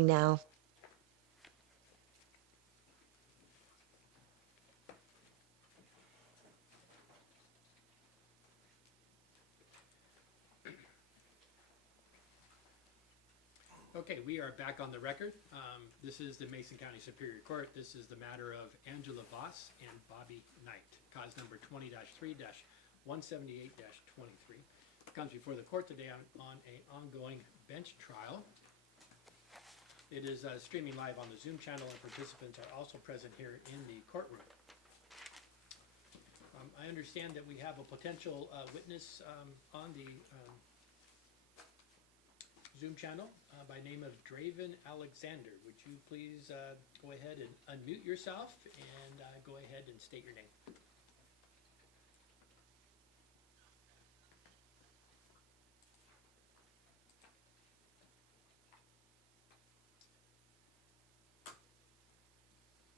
now. Okay, we are back on the record. This is the Mason County Superior Court. This is the matter of Angela Voss and Bobby Knight, cause number 20-3-178-23. Comes before the court today on an ongoing bench trial. It is streaming live on the Zoom channel, and participants are also present here in the courtroom. I understand that we have a potential witness on the Zoom channel by name of Draven Alexander. Would you please go ahead and unmute yourself and go ahead and state your name?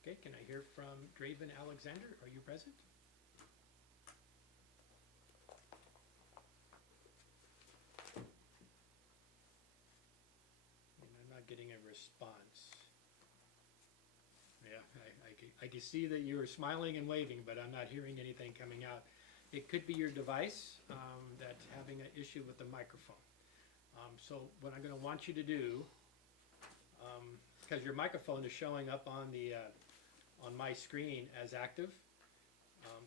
Okay, can I hear from Draven Alexander? Are you present? Getting a response. Yeah, I can see that you are smiling and waving, but I'm not hearing anything coming out. It could be your device that's having an issue with the microphone. So what I'm going to want you to do, because your microphone is showing up on the on my screen as active,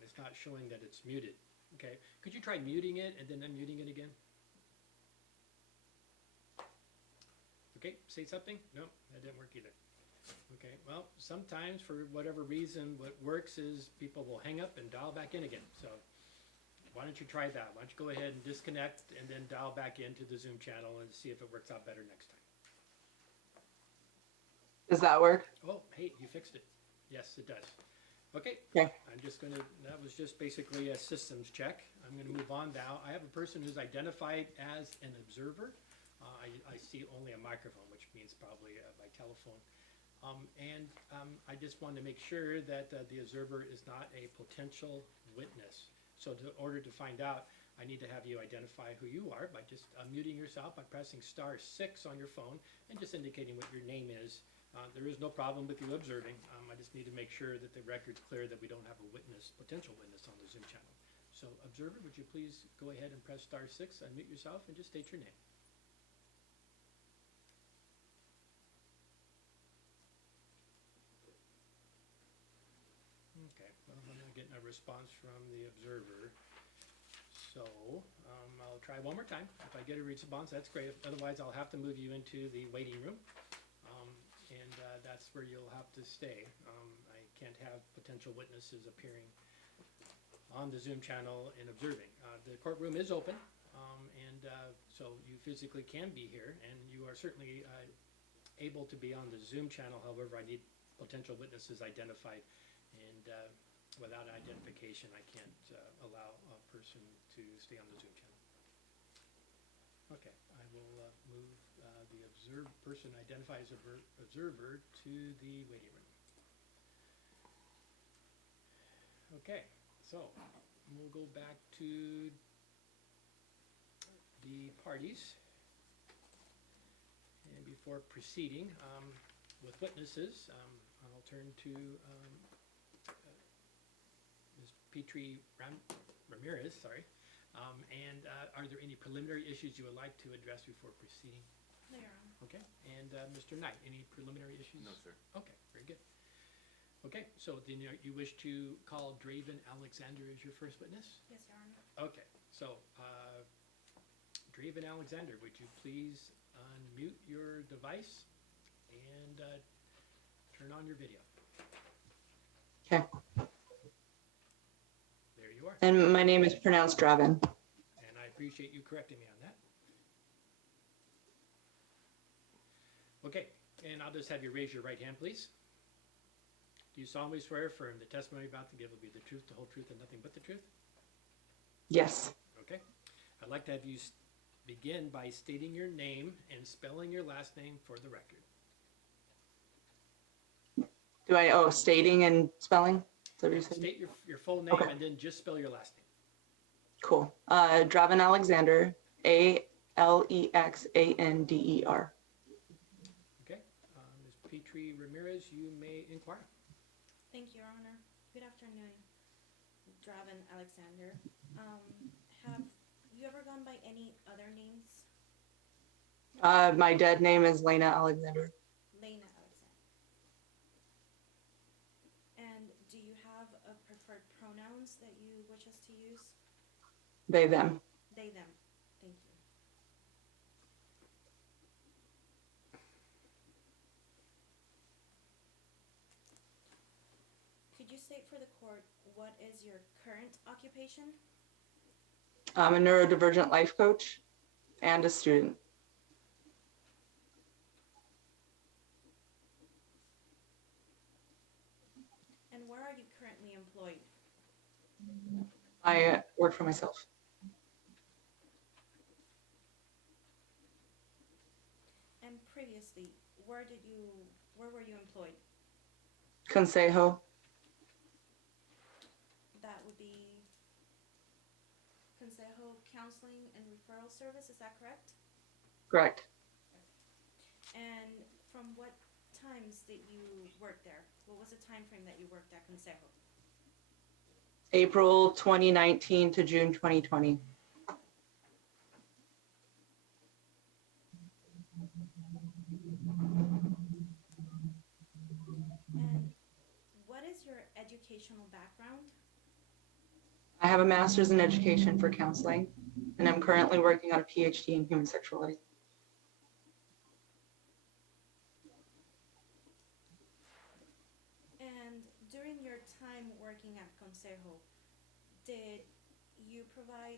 it's not showing that it's muted. Okay, could you try muting it and then unmuting it again? Okay, say something? No, that didn't work either. Okay, well, sometimes for whatever reason, what works is people will hang up and dial back in again. So why don't you try that? Why don't you go ahead and disconnect and then dial back into the Zoom channel and see if it works out better next time. Does that work? Oh, hey, you fixed it. Yes, it does. Okay, Okay. I'm just going to, that was just basically a systems check. I'm going to move on now. I have a person who's identified as an observer. I see only a microphone, which means probably by telephone. I just wanted to make sure that the observer is not a potential witness. So in order to find out, I need to have you identify who you are by just muting yourself by pressing *6 on your phone and just indicating what your name is. There is no problem with you observing. I just need to make sure that the record's clear that we don't have a witness, potential witness on the Zoom channel. So observer, would you please go ahead and press *6, unmute yourself, and just state your name. Okay, well, I'm not getting a response from the observer. So I'll try one more time. If I get a response, that's great. Otherwise, I'll have to move you into the waiting room. That's where you'll have to stay. I can't have potential witnesses appearing on the Zoom channel and observing. The courtroom is open, so you physically can be here, and you are certainly able to be on the Zoom channel. However, I need potential witnesses identified, and without identification, I can't allow a person to stay on the Zoom channel. Okay, I will move the person identified as observer to the waiting room. Okay, so we'll go back to the parties. And before proceeding with witnesses, I'll turn to Ms. Petrie Ramirez, sorry. Are there any preliminary issues you would like to address before proceeding? No, Your Honor. Okay, and Mr. Knight, any preliminary issues? No, sir. Okay, very good. Okay, so then you wish to call Draven Alexander as your first witness? Yes, Your Honor. Okay, so Draven Alexander, would you please unmute your device and turn on your video? Okay. There you are. And my name is pronounced Draven. And I appreciate you correcting me on that. Okay, and I'll just have you raise your right hand, please. Do you solemnly swear affirm the testimony you're about to give will be the truth, the whole truth, and nothing but the truth? Yes. Okay. I'd like to have you begin by stating your name and spelling your last name for the record. Do I, stating and spelling? Is that what you said? State your full name, Okay. and then just spell your last name. Cool. Draven Alexander, Alexander. Okay. Petrie Ramirez, you may inquire. Thank you, Your Honor. Good afternoon, Draven Alexander. Have you ever gone by any other names? My dead name is Lena Alexander. Lena Alexander. And do you have a preferred pronouns that you wish us to use? They, them. They, them. Thank you. Could you state for the court what is your current occupation? I'm a neurodivergent life coach and a student. And where are you currently employed? I work for myself. And previously, where were you employed? Consejo. That would be Consejo Counseling and Referral Service, is that correct? Correct. And from what times did you work there? What was the time frame that you worked at Consejo? April 2019 to June 2020. And what is your educational background? I have a master's in education for counseling, and I'm currently working on a PhD in human sexuality. And during your time working at Consejo, did you provide,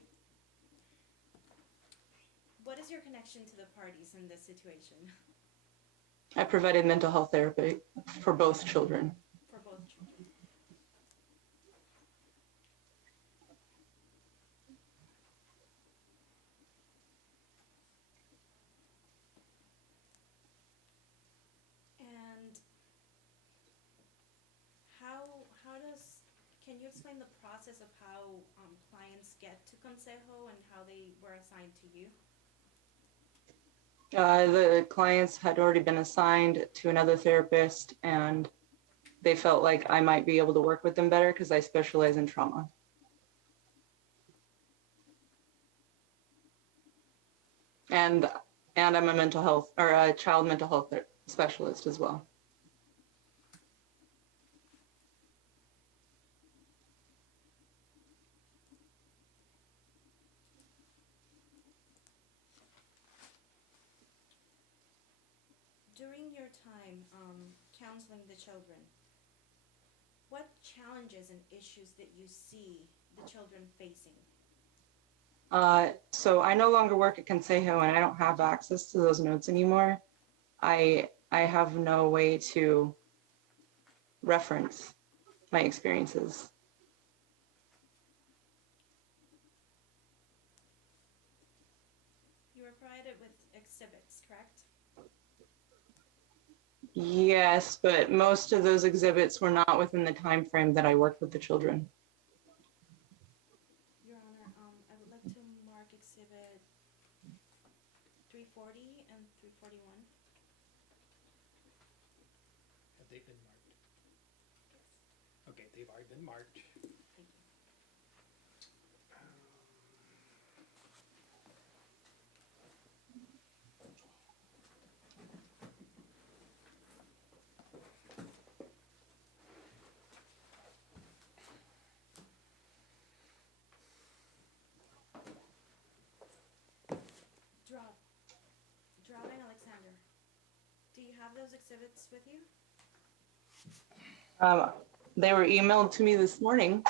what is your connection to the parties in this situation? I provided mental health therapy for both children. For both children. And can you explain the process of how clients get to Consejo and how they were assigned to you? The clients had already been assigned to another therapist, and they felt like I might be able to work with them better because I specialize in trauma. And I'm a mental health or a child mental health specialist as well. During your time counseling the children, what challenges and issues that you see the children facing? So I no longer work at Consejo, and I don't have access to those notes anymore. I have no way to reference my experiences. You were provided with exhibits, correct? Yes, but most of those exhibits were not within the time frame that I worked with the children. Your Honor, I would like to mark exhibit 340 and 341. Have they been marked? Okay, they've already been marked. Thank you. Draven Alexander, do you have those exhibits with you? They were emailed to me this morning.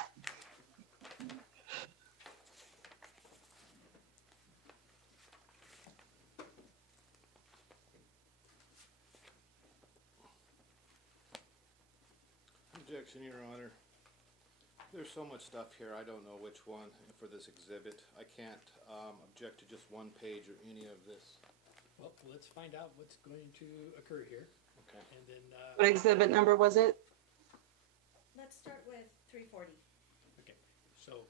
Objection, Your Honor. There's so much stuff here, I don't know which one for this exhibit. I can't object to just one page or any of this. Well, let's find out what's going to occur here. Okay. And then, What exhibit number was it? Let's start with 340. okay, so,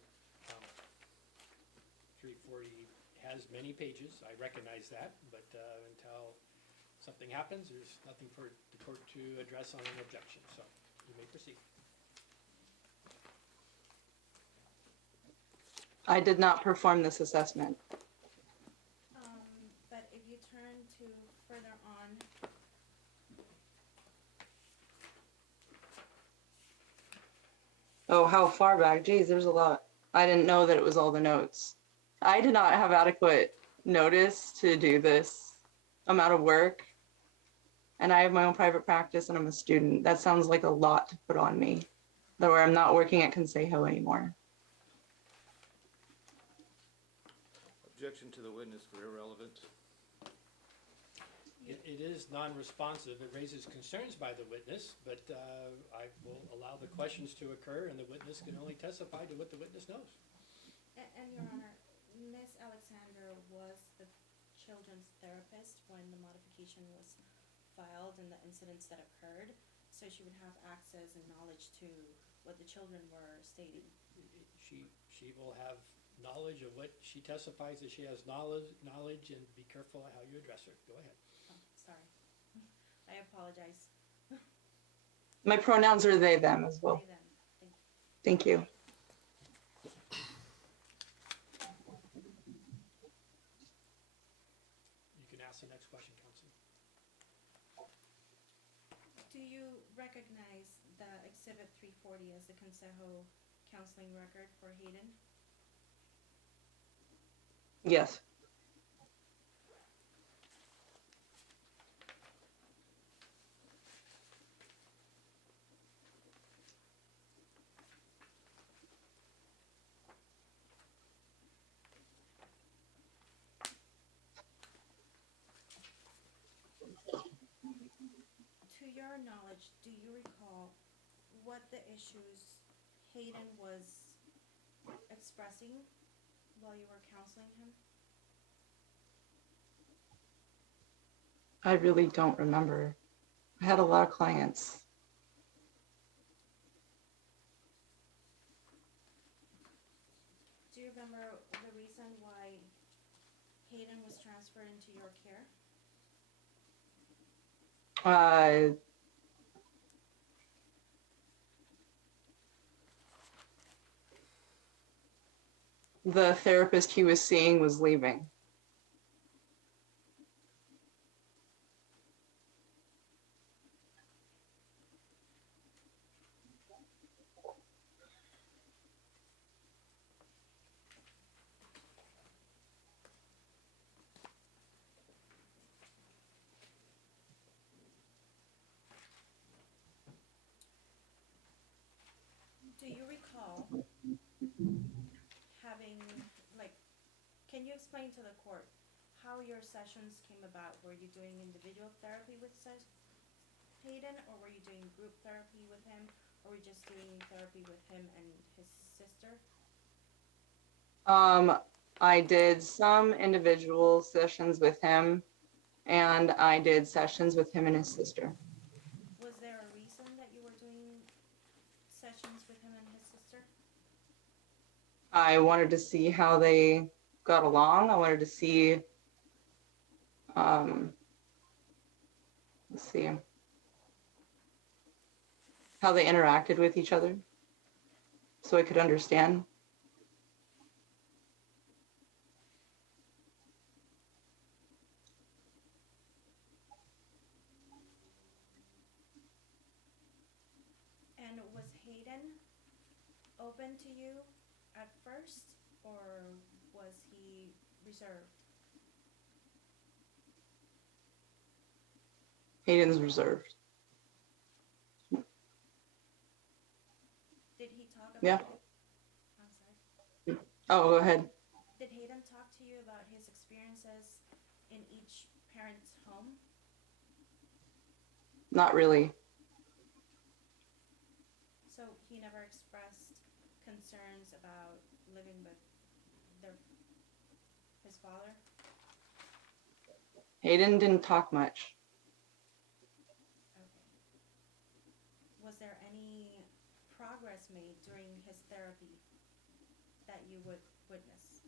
340 has many pages, I recognize that, but, until something happens, there's nothing for it to court to address on an objection, so you may proceed. I did not perform this assessment. But if you turn to further on, Oh, how far back? Geez, there's a lot. I didn't know that it was all the notes. I did not have adequate notice to do this amount of work. And I have my own private practice and I'm a student. That sounds like a lot to put on me, though I'm not working at Consejo anymore. Objection to the witness for irrelevant. It is non-responsive. It raises concerns by the witness, but I will allow the questions to occur, and the witness can only testify to what the witness knows. and Your Honor, Miss Alexander was the children's therapist when the modification was filed and the incidents that occurred, so she would have access and knowledge to what the children were stating. She will have knowledge of what she testifies that she has knowledge, and be careful how you address her. Go ahead. Oh, sorry. I apologize. My pronouns are they, them as well. Say them. Thank you. Thank you. You can ask the next question, Counsel. Do you recognize the Exhibit 340 as the Consejo counseling record for Hayden? Yes. To your knowledge, do you recall what the issues Hayden was expressing while you were counseling him? I really don't remember. I had a lot of clients. Do you remember the reason why Hayden was transferred into your care? The therapist he was seeing was leaving. Do you recall having, like, can you explain to the court how your sessions came about? Were you doing individual therapy with Hayden, or were you doing group therapy with him, or were you just doing therapy with him and his sister? I did some individual sessions with him, and I did sessions with him and his sister. Was there a reason that you were doing sessions with him and his sister? I wanted to see how they got along. I wanted to see, let's see, how they interacted with each other, so I could understand. And was Hayden open to you at first, or was he reserved? Hayden's reserved. Did he talk about Yeah. I'm sorry. Oh, go ahead. Did Hayden talk to you about his experiences in each parent's home? Not really. So he never expressed concerns about living with his father? Hayden didn't talk much. Okay. Was there any progress made during his therapy that you would witness?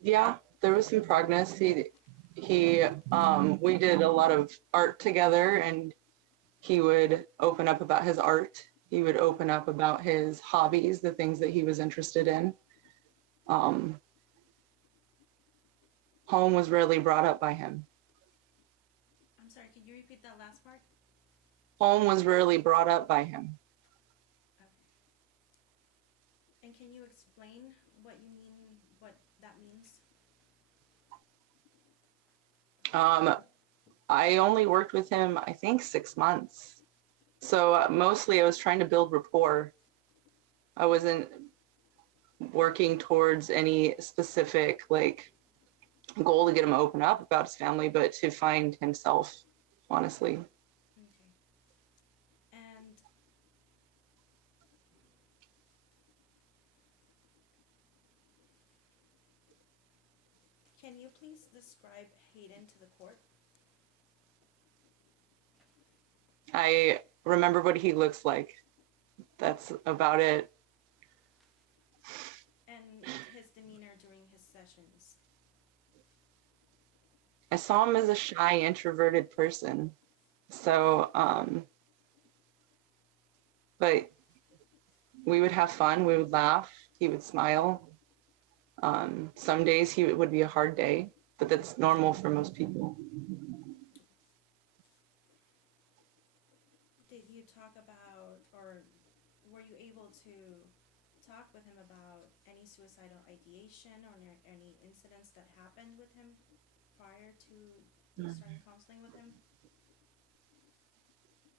Yeah, there was some progress. We did a lot of art together, and he would open up about his art. He would open up about his hobbies, the things that he was interested in. Home was rarely brought up by him. I'm sorry, could you repeat that last part? Home was rarely brought up by him. Okay. And can you explain what you mean, what that means? I only worked with him, I think, 6 months. So mostly I was trying to build rapport. I wasn't working towards any specific like goal to get him to open up about his family, but to find himself, honestly. Okay. And can you please describe Hayden to the court? I remember what he looks like. That's about it. And his demeanor during his sessions? I saw him as a shy, introverted person. So, but we would have fun, we would laugh, he would smile. Some days it would be a hard day, but that's normal for most people. Did you talk about, or were you able to talk with him about any suicidal ideation or any incidents that happened with him prior to starting counseling with him?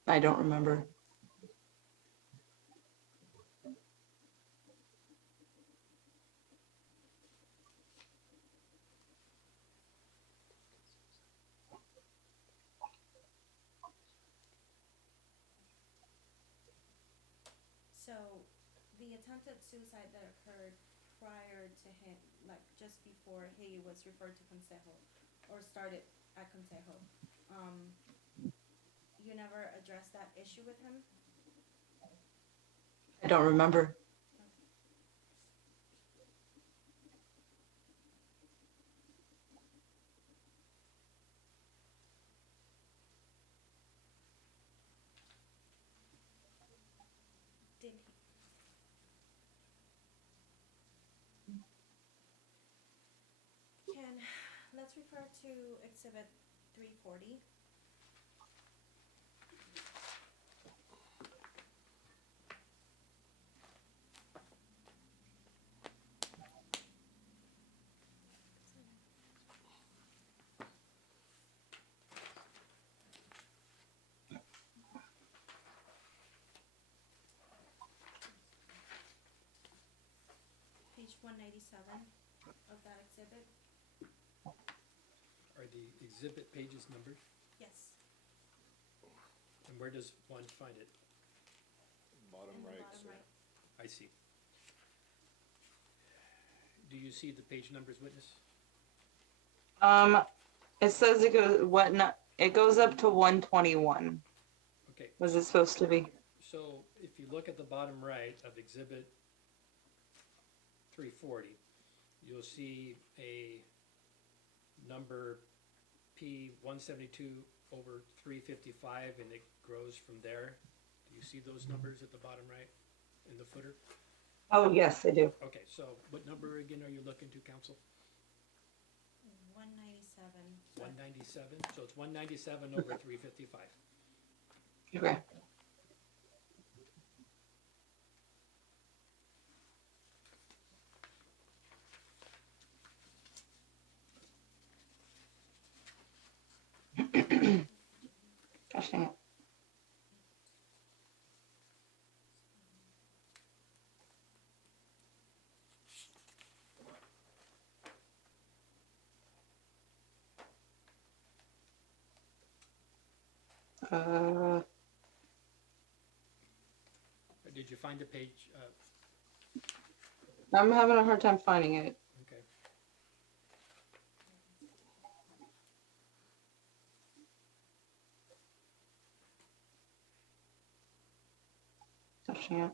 I don't remember. So, the attempted suicide that occurred prior to him, like just before he was referred to Consejo, or started at Consejo, you never addressed that issue with him? I don't remember. Did he? Let's refer to Exhibit 340. Page 197 of that exhibit. Are the exhibit pages numbered? Yes. And where does one find it? Bottom In the right, bottom sir. right. I see. Do you see the page numbers, witness? It says it goes up to 121. Okay, Was it supposed to be? so if you look at the bottom right of exhibit 340, you'll see a number P 172 over 355, and it grows from there. Do you see those numbers at the bottom right in the footer? Oh, yes, I do. Okay, so what number again are you looking to, counsel? 197. 197, so it's 197 over 355. Okay. Gosh dang it. Did you find the page? I'm having a hard time finding it. Okay. Gosh dang it.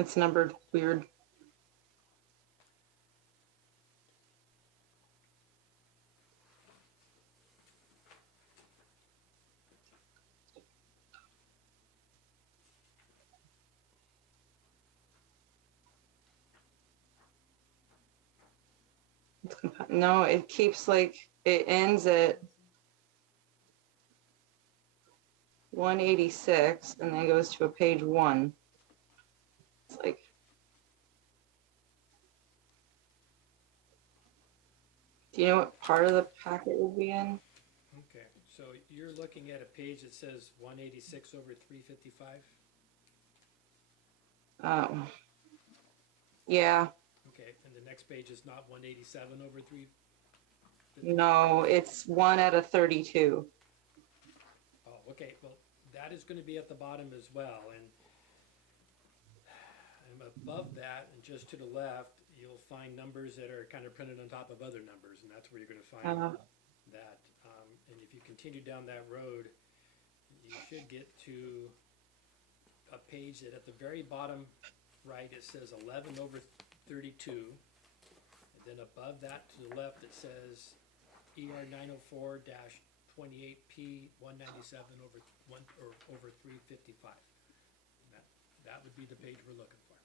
It's numbered weird. No, it keeps like, it ends at 186 and then goes to a page 1. It's like, do you know what part of the packet would be in? Okay, so you're looking at a page that says 186 over 355? Yeah, Okay, and the next page is not 187 over 3? no, it's 1 out of 32. Oh, okay, well, that is gonna be at the bottom as well, and above that, and just to the left, you'll find numbers that are kind of printed on top of other numbers, and that's where you're gonna find that. And if you continue down that road, you should get to a page that at the very bottom right, it says 11 over 32. And then above that to the left, it says ER 904-28P 197 over 355. That would be the page we're looking for.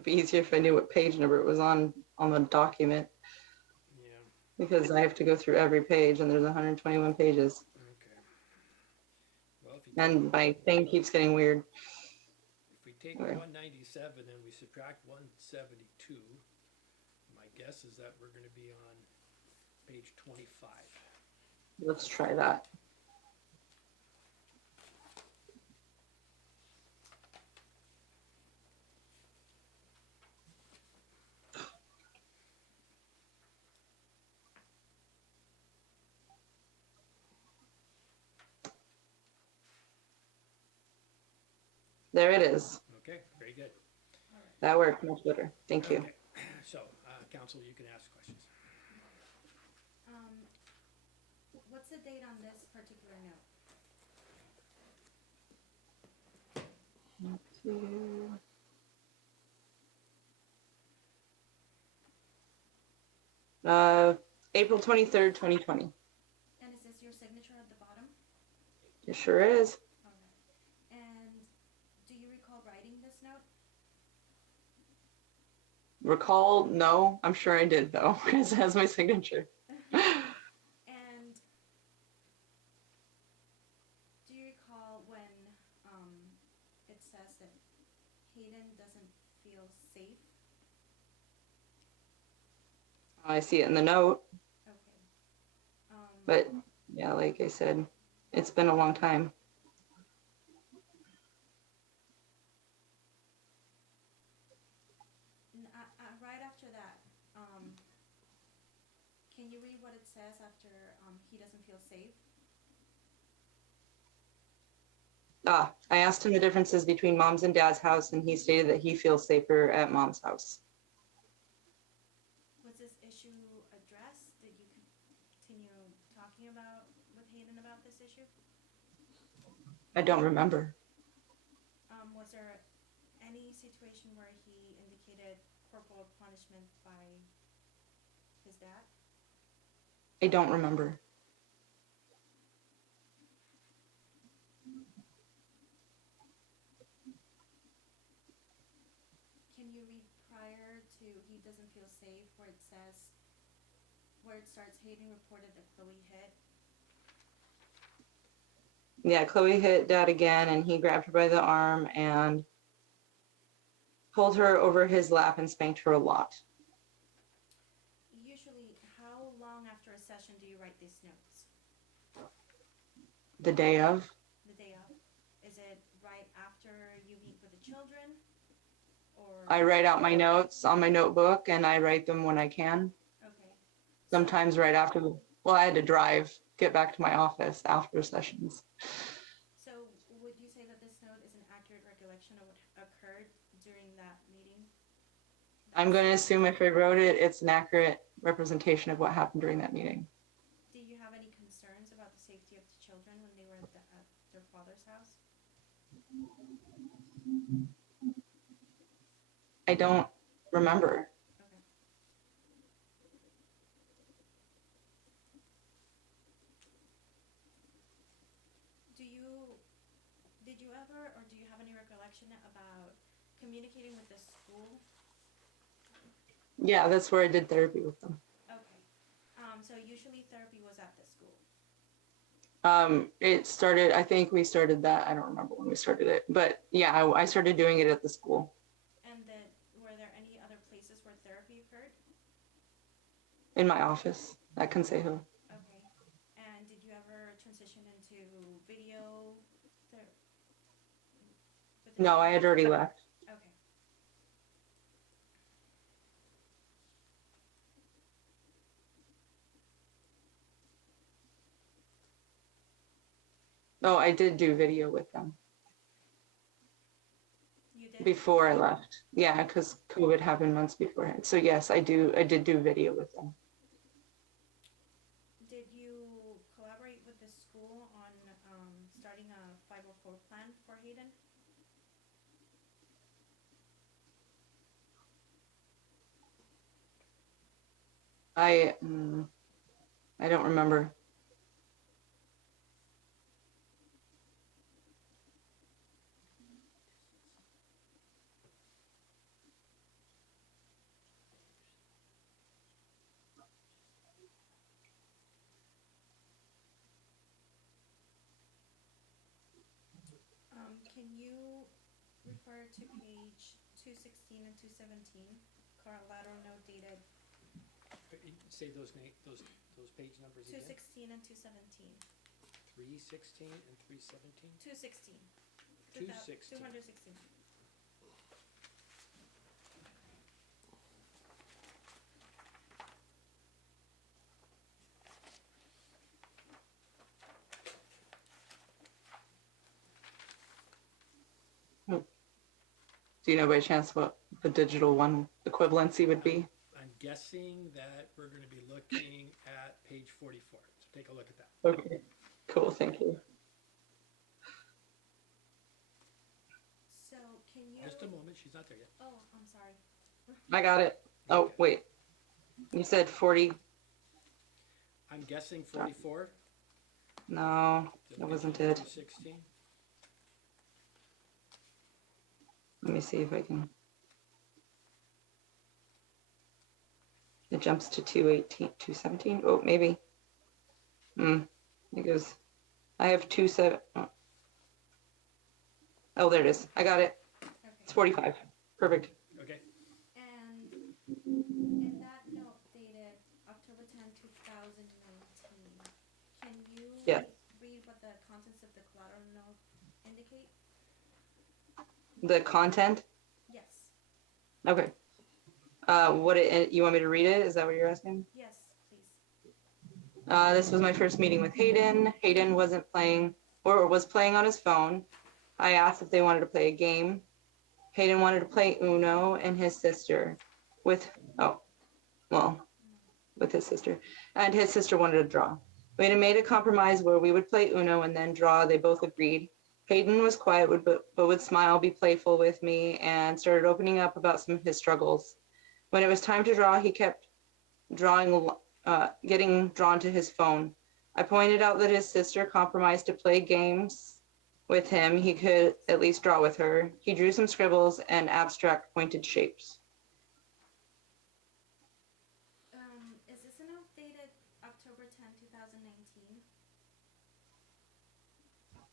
It'd be easier if I knew what page number it was on the document, Yeah, because I have to go through every page and there's 121 pages. okay. Well, if you And my thing keeps getting weird. If we take Okay. 197 and we subtract 172, my guess is that we're going to be on page 25. Let's try that. There it is. Okay, very good. That worked much better. Thank you. Okay. So, council, you can ask questions. What's the date on this particular note? April 23rd, 2020. And is this your signature at the bottom? It sure is. Okay. And do you recall writing this note? Recall? No, I'm sure I did though, because it has my signature. And do you recall when it says that Hayden doesn't feel safe? I see it in the note, Okay. but yeah, like I said, it's been a long time. Right after that, can you read what it says after he doesn't feel safe? I asked him the differences between mom's and dad's house, and he stated that he feels safer at mom's house. Was this issue addressed? Did you continue talking with Hayden about this issue? I don't remember. Was there any situation where he indicated corporal punishment by his dad? I don't remember. Can you read prior to he doesn't feel safe where it says, where it starts, Hayden reported that Chloe hit? Yeah, Chloe hit dad again, and he grabbed her by the arm and pulled her over his lap and spanked her a lot. usually, how long after a session do you write these notes? The day of. The day of? Is it right after you meet with the children? Or? I write out my notes on my notebook and I write them when I can. Okay. Sometimes right after well, I had to drive, get back to my office after sessions. So would you say that this note is an accurate recollection of what occurred during that meeting? I'm going to assume if I wrote it, it's an accurate representation of what happened during that meeting. Do you have any concerns about the safety of the children when they were at their father's house? I don't remember. Okay. Did you ever, or do you have any recollection about communicating with the school? Yeah, that's where I did therapy with them. Okay. So usually therapy was at the school. It started, I think we started that, I don't remember when we started it, but yeah, I started doing it at the school. And then, were there any other places where therapy occurred? In my office at Consejo. Okay. And did you ever transition into video? No, I had already left. Okay. Oh, I did do video with them You did? before I left. Yeah, because COVID happened months beforehand. So yes, I did do video with them. Did you collaborate with the school on starting a 504 plan for Hayden? I don't remember. Can you refer to page 216 and 217, collateral note dated Say those page numbers again. 216 and 217. 316 and 317? 216. 216. 216. Do you know by chance what the digital one equivalency would be? I'm guessing that we're going to be looking at page 44. So take a look at that. Okay, cool, thank you. So can you? Just a moment, she's not there yet. Oh, I'm sorry. I got it. Oh, wait. You said 40? I'm guessing 44. No, that wasn't it. 216. Let me see if I can. It jumps to 218, 217. Oh, maybe. It goes. I have 27. Oh, there it is. I got it. It's 45. Perfect. Okay. And in that note dated October 10, 2019, can you Yeah. read what the contents of the collateral note indicate? The content? Yes. Okay. You want me to read it? Is that what you're asking? Yes, please. This was my first meeting with Hayden. Hayden wasn't playing or was playing on his phone. I asked if they wanted to play a game. Hayden wanted to play Uno and his sister with his sister. And his sister wanted to draw. We had made a compromise where we would play Uno and then draw. They both agreed. Hayden was quiet but would smile, be playful with me, and started opening up about some of his struggles. When it was time to draw, he kept getting drawn to his phone. I pointed out that his sister compromised to play games with him. He could at least draw with her. He drew some scribbles and abstract pointed shapes. Is this a note dated October 10, 2019?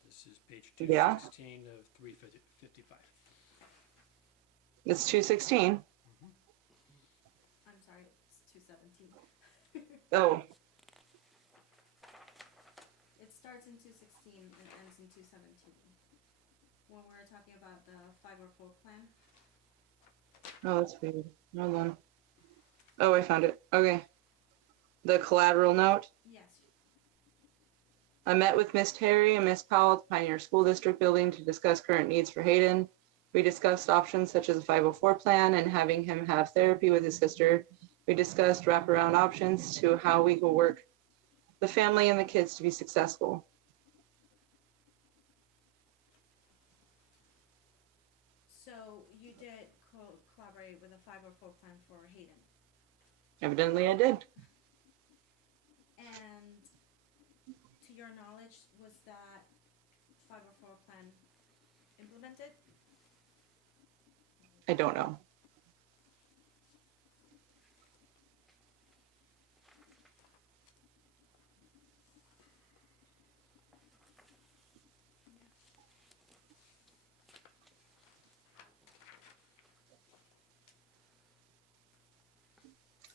This is page Yeah. 216 of 355. It's 216. I'm sorry, it's 217. Oh, It starts in 216 and ends in 217. When we're talking about the 504 plan. oh, that's weird. Hold on. Oh, I found it. Okay. The collateral note. Yes. I met with Miss Terry and Miss Powell at the Pioneer School District building to discuss current needs for Hayden. We discussed options such as a 504 plan and having him have therapy with his sister. We discussed wraparound options to how we could work the family and the kids to be successful. So you did collaborate with a 504 plan for Hayden. Evidently I did. And to your knowledge, was that 504 plan implemented? I don't know.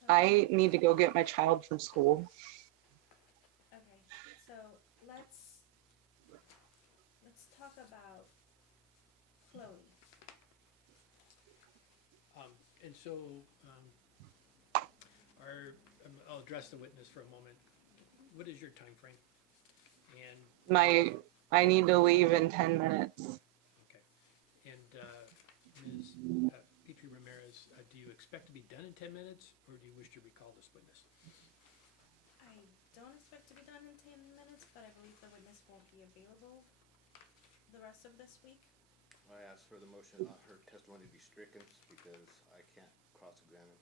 I need to go get my child from school. Okay, so let's talk about Chloe. And so, I'll address the witness for a moment. What is your time frame? And I need to leave in 10 minutes. okay, and Ms. Petrie Ramirez, do you expect to be done in 10 minutes, or do you wish to recall this witness? I don't expect to be done in 10 minutes, but I believe the witness won't be available the rest of this week. I ask for the motion, her testimony to be stricken because I can't cross-examine.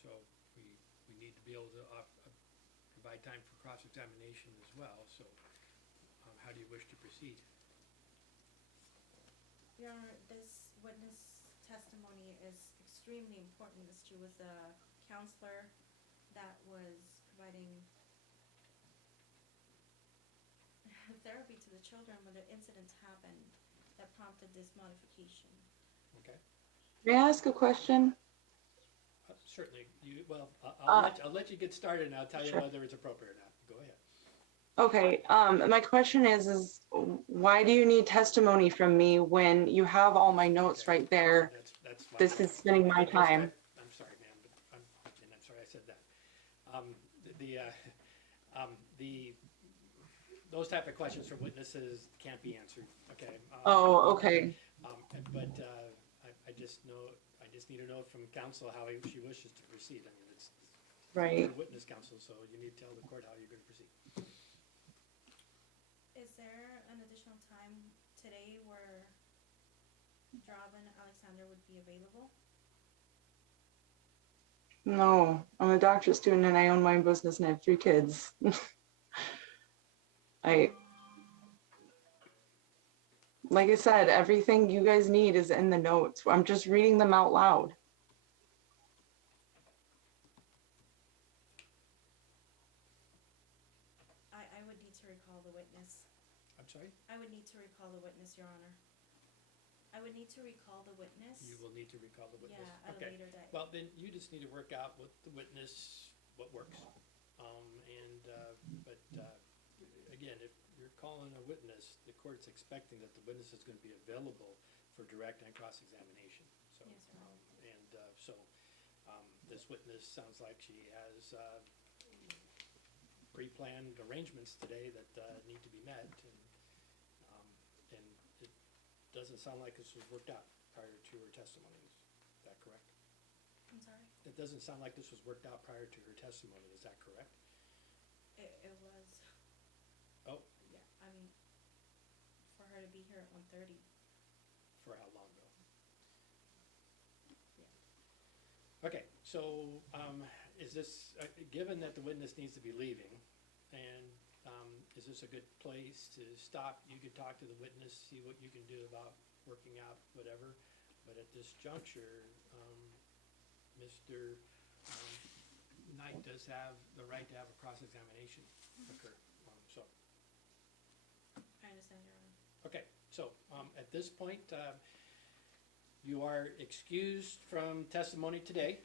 So we need to be able to provide time for cross-examination as well, so how do you wish to proceed? Your Honor, this witness testimony is extremely important as she was the counselor that was providing therapy to the children when the incidents happened that prompted this modification. Okay, May I ask a question? certainly, Uh, I'll let you get started and I'll tell you sure. whether it's appropriate or not. Go ahead. Okay, my question is why do you need testimony from me when you have all my notes Okay. right there? That's fine. This is spending my With respect- time. I'm sorry, ma'am, but I'm sorry I said that. Those type of questions from witnesses can't be answered, okay? Oh, okay. But I just need to know from counsel how she wishes to proceed. I mean, it's Right. for witness counsel, so you need to tell the court how you're gonna proceed. Is there an additional time today where Rob and Alexander would be available? No, I'm a doctorate student and I own my own business and I have 3 kids. Like I said, everything you guys need is in the notes. I'm just reading them out loud. I would need to recall the witness. I'm sorry? I would need to recall the witness, Your Honor. I would need to recall the witness. You will need to recall the witness. Yeah, at a Okay. later date. Well, then you just need to work out with the witness what works. Again, if you're calling a witness, the court's expecting that the witness is gonna be available for direct and cross-examination. So, Yes, Your Honor. this witness sounds like she has, pre-planned arrangements today that need to be met, and it doesn't sound like this was worked out prior to her testimony. Is that correct? I'm sorry? It doesn't sound like this was worked out prior to her testimony. Is that correct? It was. Oh. Yeah, I mean, for her to be here at 1:30. For how long though? Yeah. Okay, so, is this, given that the witness needs to be leaving, and, is this a good place to stop? You could talk to the witness, see what you can do about working out whatever, but at this juncture, Mr. Knight does have the right to have a cross-examination occur, so. I understand, Your Honor. Okay, so, at this point, You are excused from testimony today,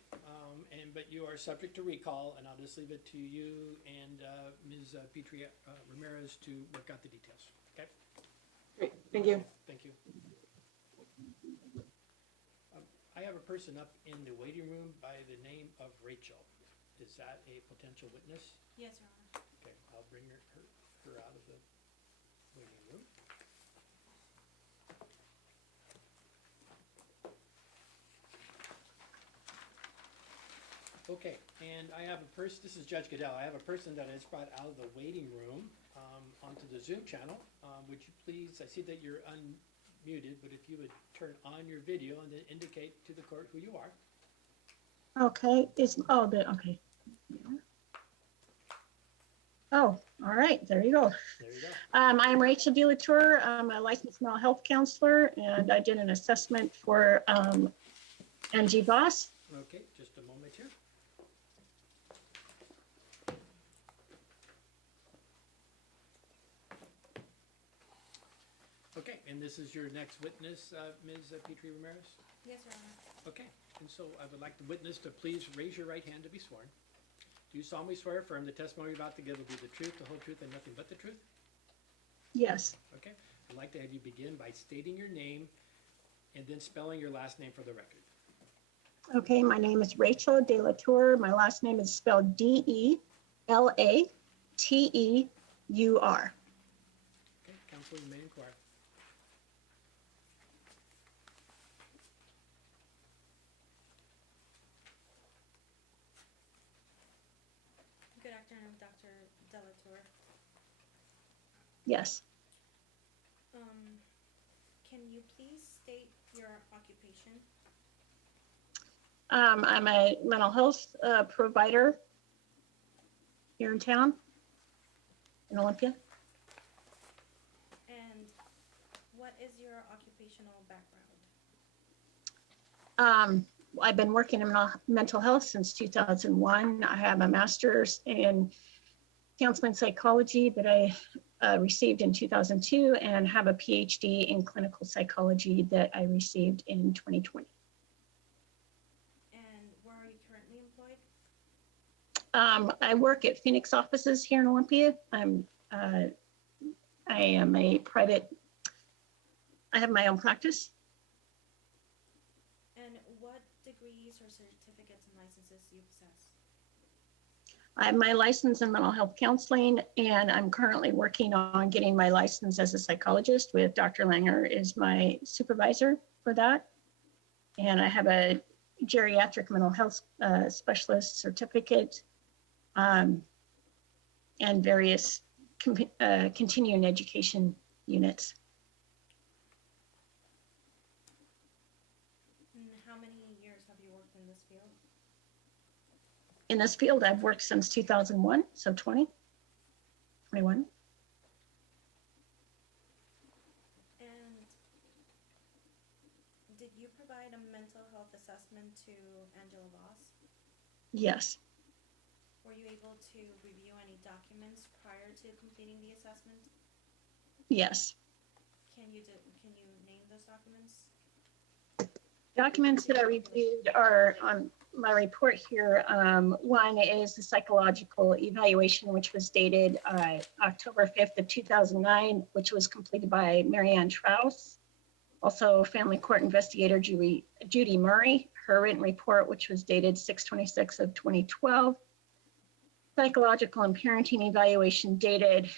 but you are subject to recall, and I'll just leave it to you and Ms. Petrie Ramirez to work out the details. Okay? Great, thank you. Thank you. I have a person up in the waiting room by the name of Rachel. Is that a potential witness? Yes, Your Honor. Okay, I'll bring her out of the waiting room. Okay, and I have a person, this is Judge Goodell, I have a person that is brought out of the waiting room onto the Zoom channel. Would you please, I see that you're unmuted, but if you would turn on your video and then indicate to the court who you are. Okay, okay. Oh, all right, there you go. There you go. I'm Rachel DeLatour. I'm a licensed mental health counselor, and I did an assessment for Angie Voss. Okay, just a moment here. Okay, and this is your next witness, Ms. Petrie Ramirez? Yes, Your Honor. Okay, and so I would like the witness to please raise your right hand to be sworn. Do you solemnly swear or affirm the testimony you're about to give will be the truth, the whole truth, and nothing but the truth? Yes, Okay, I'd like to have you begin by stating your name and then spelling your last name for the record. okay, my name is Rachel DeLatour. My last name is spelled DeLateur. Okay, counsel, you may inquire. Good afternoon, Dr. DeLatour. Yes, Can you please state your occupation? I'm a mental health provider here in town, in Olympia. And what is your occupational background? I've been working in mental health since 2001. I have a master's in counseling psychology that I received in 2002 and have a PhD in clinical psychology that I received in 2020. And where are you currently employed? I work at Phoenix offices here in Olympia. I am a private, I have my own practice. And what degrees or certificates and licenses do you possess? I have my license in mental health counseling, and I'm currently working on getting my license as a psychologist with Dr. Langer is my supervisor for that. And I have a geriatric mental health specialist certificate and various continuing education units. And how many years have you worked in this field? In this field, I've worked since 2001, so 21. And did you provide a mental health assessment to Angela Voss? Yes, Were you able to review any documents prior to completing the assessment? yes. Can you name those documents? Documents that I reviewed are on my report here. One is the psychological evaluation, which was dated October 5th of 2009, which was completed by Marianne Strauss. Also, family court investigator Judy Murray, her written report, which was dated 6/26 of 2012. Psychological and parenting evaluation dated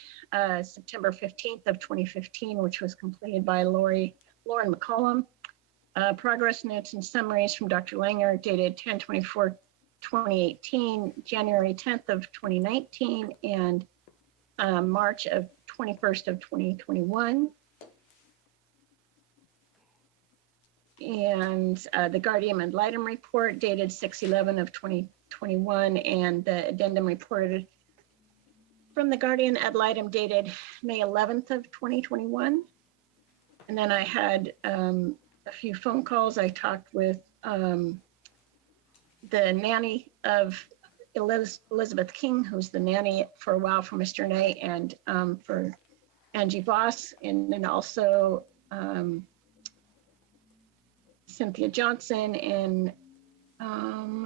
September 15th of 2015, which was completed by Lauren McCollum. Progress notes and summaries from Dr. Langer dated 10/24/2018, January 10th of 2019, and March of 21st of 2021. And the Guardian ad litem report dated 6/11 of 2021, and the addendum reported from the Guardian ad litem dated May 11th of 2021. And then I had a few phone calls. I talked with the nanny of Elizabeth King, who's the nanny for a while for Mr. Nay and for Angie Voss, and then also Cynthia Johnson and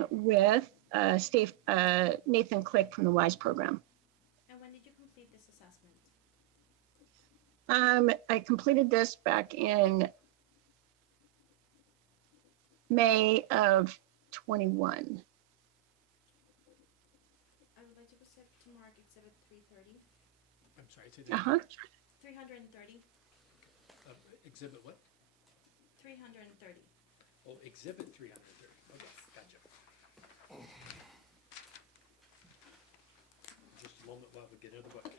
with Nathan Click from the WISE program. And when did you complete this assessment? I completed this back in May of 21. I would like to proceed to mark exhibit 330. I'm sorry, say that. Uh-huh. 330. Exhibit what? 330. Oh, exhibit 330. Okay, gotcha. Just a moment while we get into the book.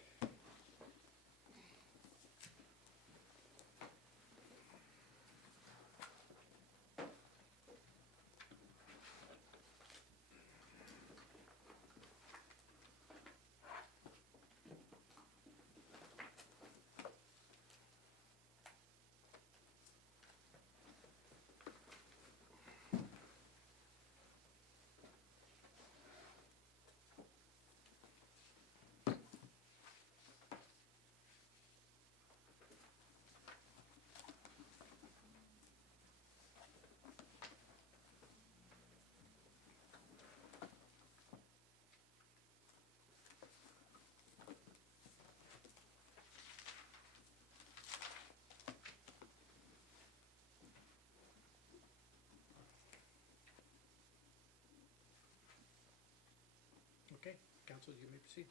Okay, counsel, you may proceed.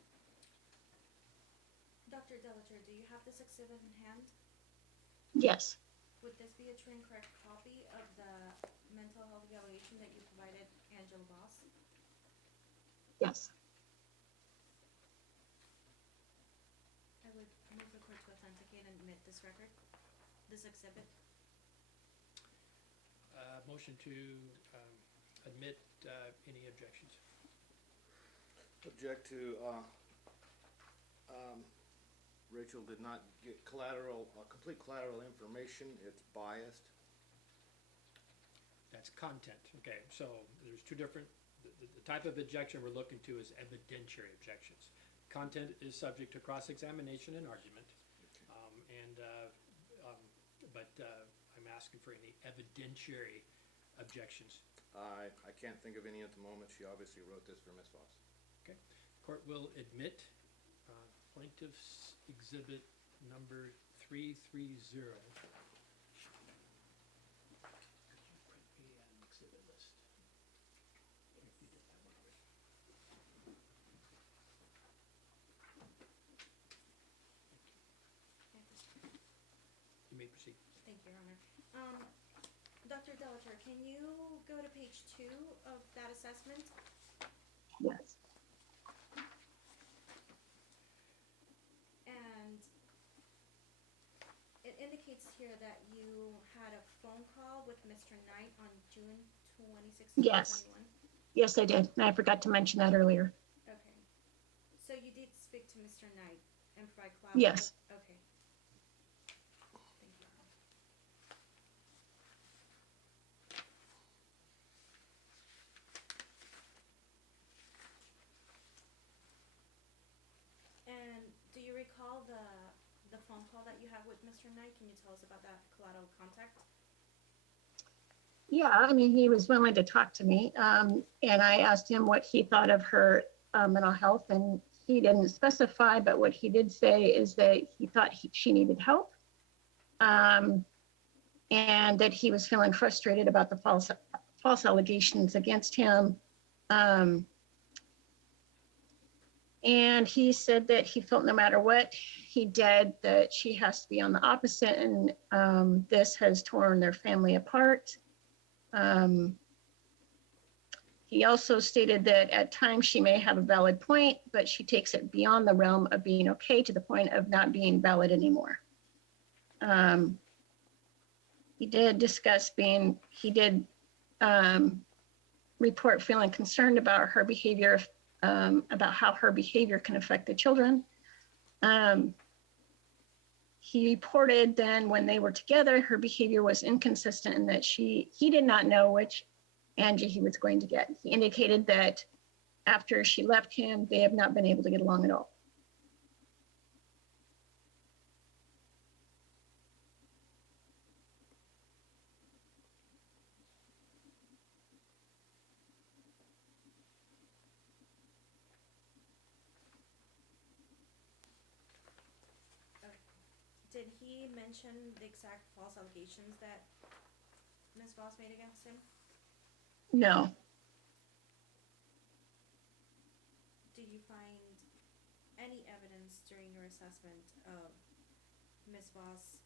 Dr. Delature, do you have this exhibit in hand? Yes, Would this be a true and correct copy of the mental health evaluation that you provided Angela Boss? yes, I would move the court to authenticate and admit this record, this exhibit. Motion to admit any objections. Object to, Rachel did not get complete collateral information. It's biased. That's content. Okay, so there's two different, the type of objection we're looking to is evidentiary objections. Content is subject to cross-examination and argument. But I'm asking for any evidentiary objections. I can't think of any at the moment. She obviously wrote this for Ms. Voss. Okay, court will admit plaintiff's exhibit number 330. Could you print me an exhibit list? If you did that one already. You may proceed. Thank you, Your Honor. Dr. Delature, can you go to page 2 of that assessment? yes, And it indicates here that you had a phone call with Mr. Knight on June 26, Yes. 2021. yes, I did. And I forgot to mention that earlier. Okay. So you did speak to Mr. Knight and provide collateral? Yes. Okay. Thank you. And do you recall the phone call that you had with Mr. Knight? Can you tell us about that collateral contact? Yeah, I mean, he was willing to talk to me. And I asked him what he thought of her mental health, and he didn't specify, but what he did say is that he thought she needed help. And that he was feeling frustrated about the false allegations against him. And he said that he felt no matter what he did, that she has to be on the opposite, and this has torn their family apart. He also stated that at times she may have a valid point, but she takes it beyond the realm of being okay to the point of not being valid anymore. He did discuss report feeling concerned about her behavior, about how her behavior can affect the children. He reported then when they were together, her behavior was inconsistent and that he did not know which Angie he was going to get. He indicated that after she left him, they have not been able to get along at all. did he mention the exact false allegations that Ms. Voss made against him? No. Did you find any evidence during your assessment of Ms. Voss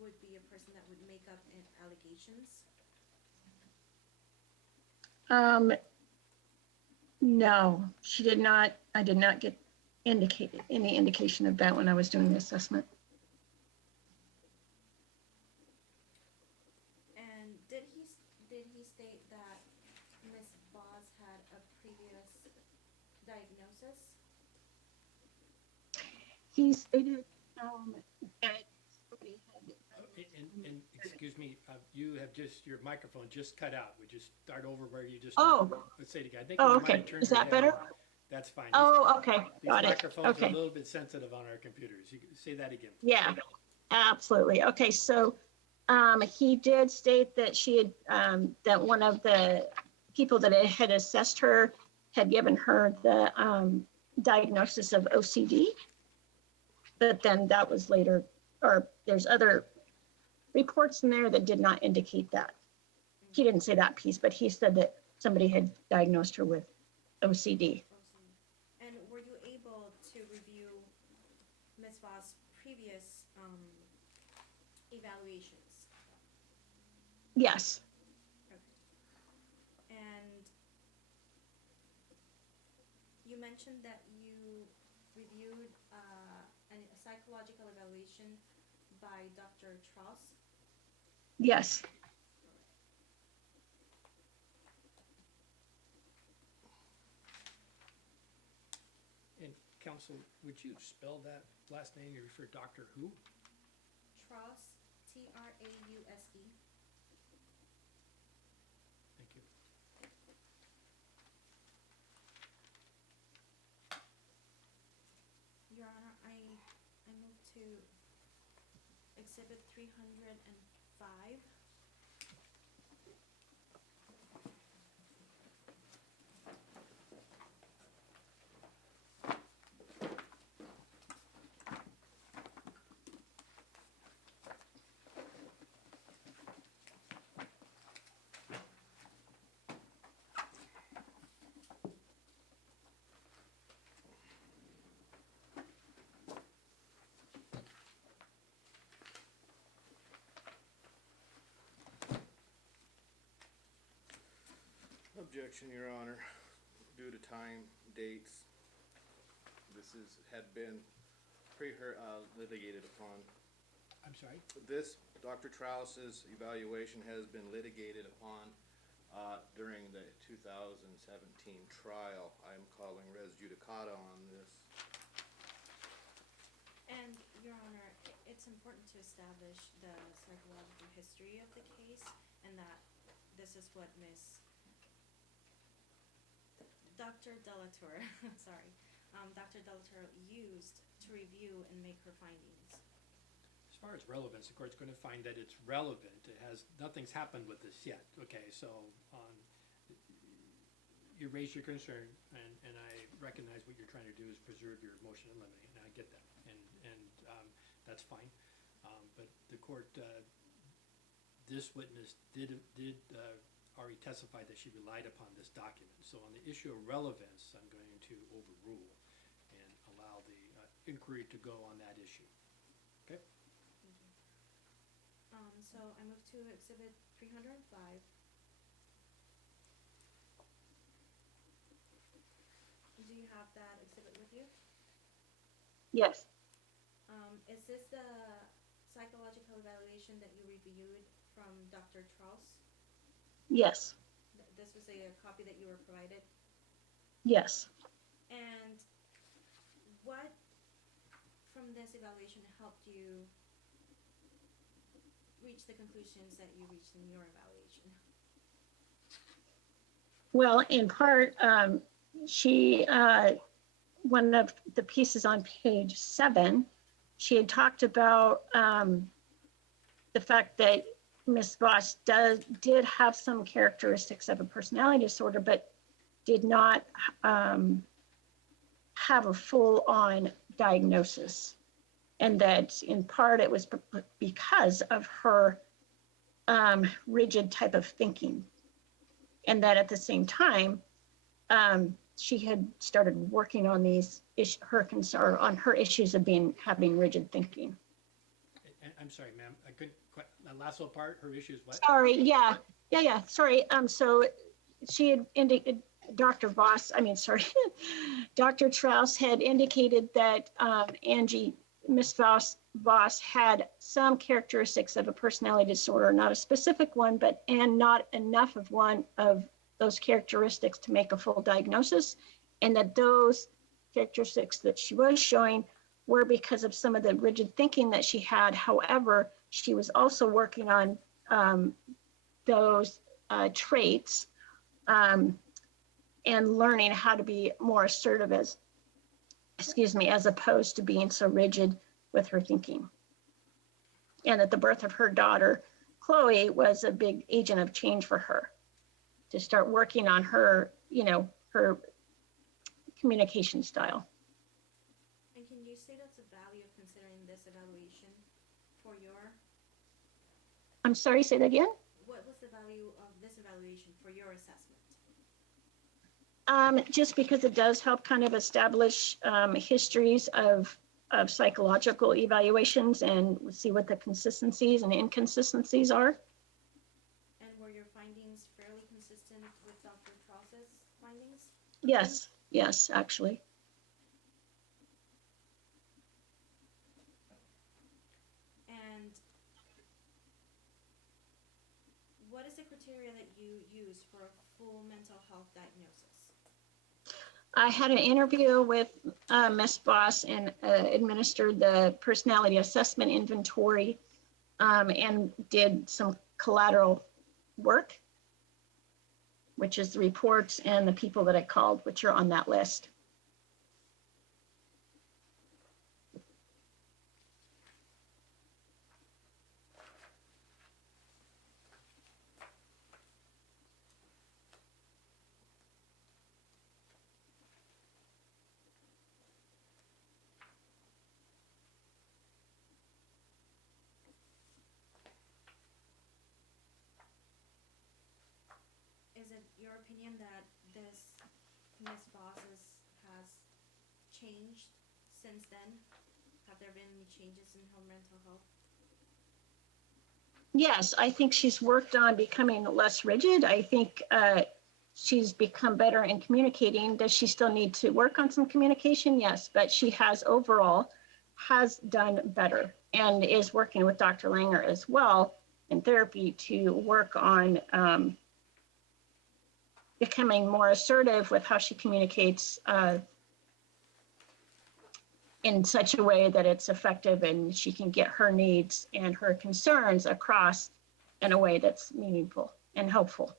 would be a person that would make up allegations? No, she did not. I did not get any indication of that when I was doing the assessment. And did he state that Ms. Voss had a previous diagnosis? He stated that somebody had. And excuse me, your microphone just cut out. Would you start over where you just? Oh. Let's say it again. I think Oh, you might okay. have turned Is your that head better? on. That's fine. Oh, okay. These Got it. microphones are Okay. a little bit sensitive on our computers. You can say that again. Yeah, absolutely. Okay, so he did state that she had, that one of the people that had assessed her had given her the diagnosis of OCD. But then that was later, or there's other reports in there that did not indicate that. He didn't say that piece, but he said that somebody had diagnosed her with OCD. And were you able to review Ms. Voss' previous evaluations? Yes, Okay. And you mentioned that you reviewed a psychological evaluation by Dr. Troxel. yes. And counsel, would you spell that last name? You refer Dr. who? Troxel, Trause. Thank you. Your Honor, I move to Exhibit 305. Objection, Your Honor. Due to time, dates, this had been litigated upon. I'm sorry? This, Dr. Trouse's evaluation has been litigated upon during the 2017 trial. I'm calling res judicata on this. And, Your Honor, it's important to establish the psychological history of the case, and that this is what Dr. Delator, sorry, Dr. Delator used to review and make her findings. As far as relevance, the court's going to find that it's relevant. Nothing's happened with this yet. Okay, so you raise your concern, and I recognize what you're trying to do is preserve your motion in limine, and I get that, and that's fine. But the court, this witness did already testify that she relied upon this document. So on the issue of relevance, I'm going to overrule and allow the inquiry to go on that issue. Okay? Thank you. So I move to Exhibit 305. Do you have that exhibit with you? Yes, Is this the psychological evaluation that you reviewed from Dr. Troxel? yes, This was a copy that you were provided? yes. And what from this evaluation helped you reach the conclusions that you reached in your evaluation? Well, in part, she, one of the pieces on page 7, she had talked about the fact that Ms. Voss did have some characteristics of a personality disorder, but did not have a full-on diagnosis. And that in part it was because of her rigid type of thinking. And that at the same time, she had started working on these on her issues of having rigid thinking. I'm sorry, ma'am, I couldn't quite, the last little part, her issue is what? Sorry, yeah, sorry. So she had indicated, Dr. Trouse had indicated that Miss Voss had some characteristics of a personality disorder, not a specific one, and not enough of one of those characteristics to make a full diagnosis, and that those characteristics that she was showing were because of some of the rigid thinking that she had. However, she was also working on those traits and learning how to be more assertive as opposed to being so rigid with her thinking. And that the birth of her daughter, Chloe, was a big agent of change for her to start working on her, her communication style. And can you say that's the value of considering this evaluation for your? I'm sorry, say that again? What was the value of this evaluation for your assessment? Just because it does help kind of establish histories of psychological evaluations and see what the consistencies and inconsistencies are. And were your findings fairly consistent with Dr. Troxel's findings? Yes, actually. And what is the criteria that you use for a full mental health diagnosis? I had an interview with Ms. Voss and administered the personality assessment inventory and did some collateral work, which is the reports and the people that I called, which are on that list. Is it your opinion that this Ms. Voss has changed since then? Have there been any changes in her mental health? Yes, I think she's worked on becoming less rigid. I think she's become better in communicating. Does she still need to work on some communication? Yes, but she has overall done better and is working with Dr. Langer as well in therapy to work on becoming more assertive with how she communicates in such a way that it's effective and she can get her needs and her concerns across in a way that's meaningful and helpful.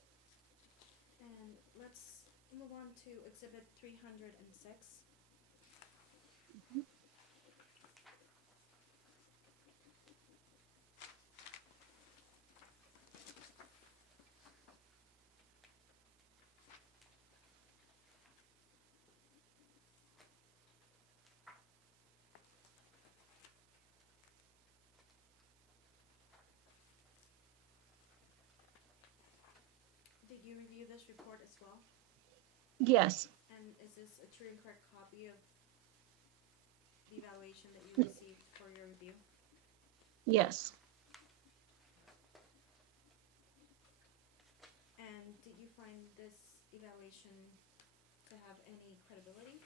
And let's move on to Exhibit 306. Did you review this report as well? Yes, And is this a true and correct copy of the evaluation that you received for your review? yes. And did you find this evaluation to have any credibility?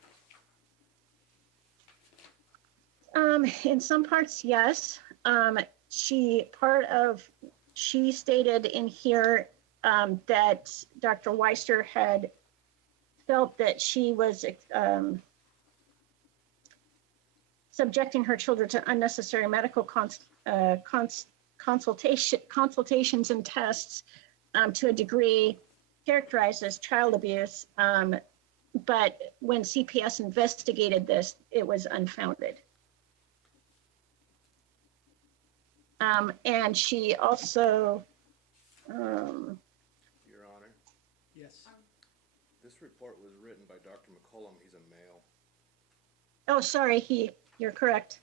In some parts, yes. She stated in here that Dr. Weister had felt that she was subjecting her children to unnecessary medical consultations and tests to a degree characterized as child abuse. But when CPS investigated this, it was unfounded. And she also, Your Honor, Yes. this report was written by Dr. McCollum. He's a male. Oh, sorry, you're correct.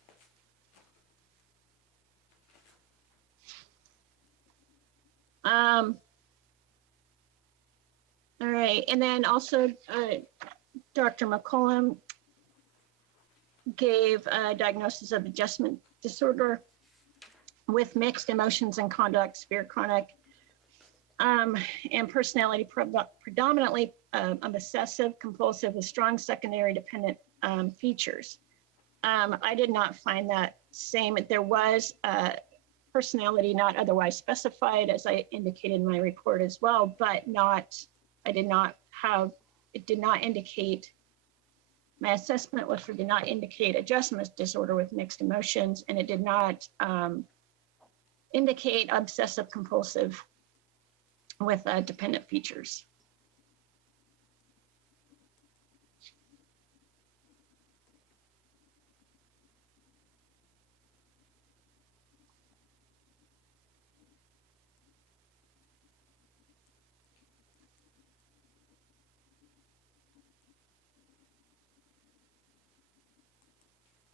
All right, and then also Dr. McCollum gave a diagnosis of adjustment disorder with mixed emotions and conduct, severe chronic, and personality predominantly obsessive compulsive with strong secondary dependent features. I did not find that same. There was personality not otherwise specified, as I indicated in my report as well, but it did not indicate, my assessment did not indicate adjustment disorder with mixed emotions, and it did not indicate obsessive compulsive with dependent features.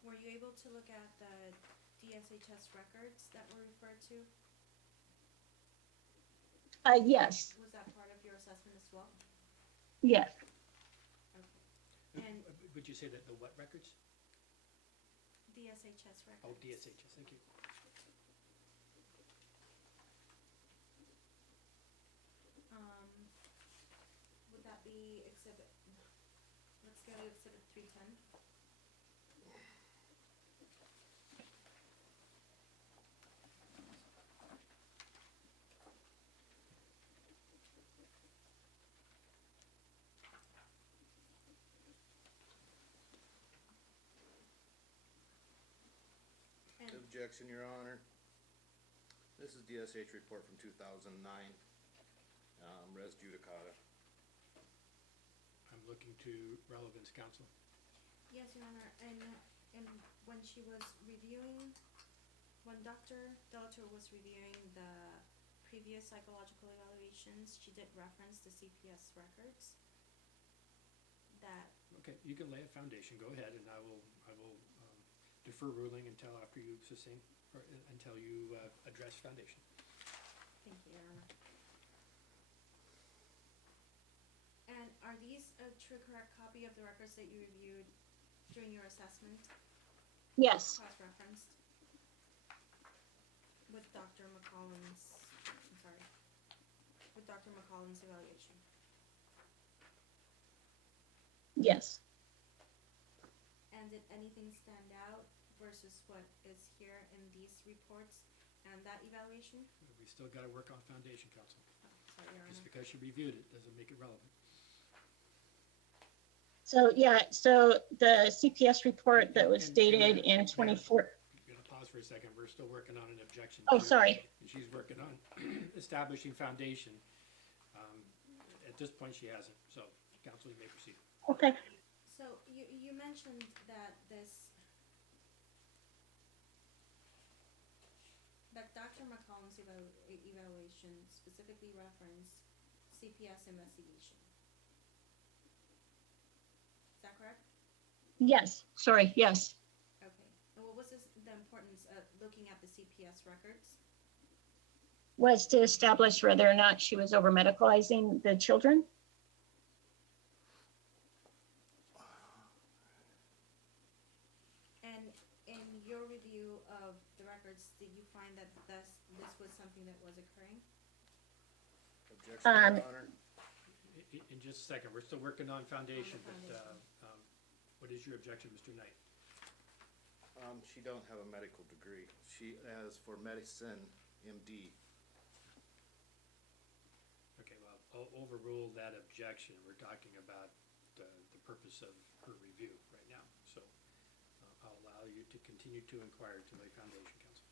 Were you able to look at the DSHS records that were referred to? Yes, Was that part of your assessment as well? yes. Okay. And Would you say that the what records? DSHS records. Oh, DSHS, thank you. Would that be exhibit, let's go to exhibit 310. And Objection, Your Honor. This is DSH report from 2009, res judicata. I'm looking to relevance counsel. yes, Your Honor, and when she was reviewing, when Dr. Delatour was reviewing the previous psychological evaluations, she did reference the CPS records that, Okay, you can lay a foundation. Go ahead, and I will defer ruling until after you succinct, or until you address foundation. thank you, Your Honor. And are these a true correct copy of the records that you reviewed during your assessment, Yes, cross-referenced with Dr. McCollum's, I'm sorry, with Dr. McCollum's evaluation? yes. And did anything stand out versus what is here in these reports and that evaluation? We still gotta work on foundation, counsel. Oh, sorry, Your Just Honor. because you reviewed it doesn't make it relevant. So, yeah, so the CPS report that was And- dated in 24, I'm gonna pause for a second. We're still working on an objection. oh, too. sorry. And she's working on establishing foundation. At this point, she hasn't, so counsel, you may proceed. Okay. So you mentioned that that Dr. McCollum's evaluation specifically referenced CPS investigation. Is that correct? Yes, sorry, yes. Okay. And what was the importance of looking at the CPS records? Was to establish whether or not she was over medicalizing the children. And in your review of the records, did you find that this was something that was occurring? Objection, Your Honor. In just a second, we're still working on foundation, but foundation. what is your objection, Mr. Knight? She don't have a medical degree. She has for medicine, MD. Okay, well, I'll overrule that objection. We're talking about the purpose of her review right now. So I'll allow you to continue to inquire to lay foundation, counsel.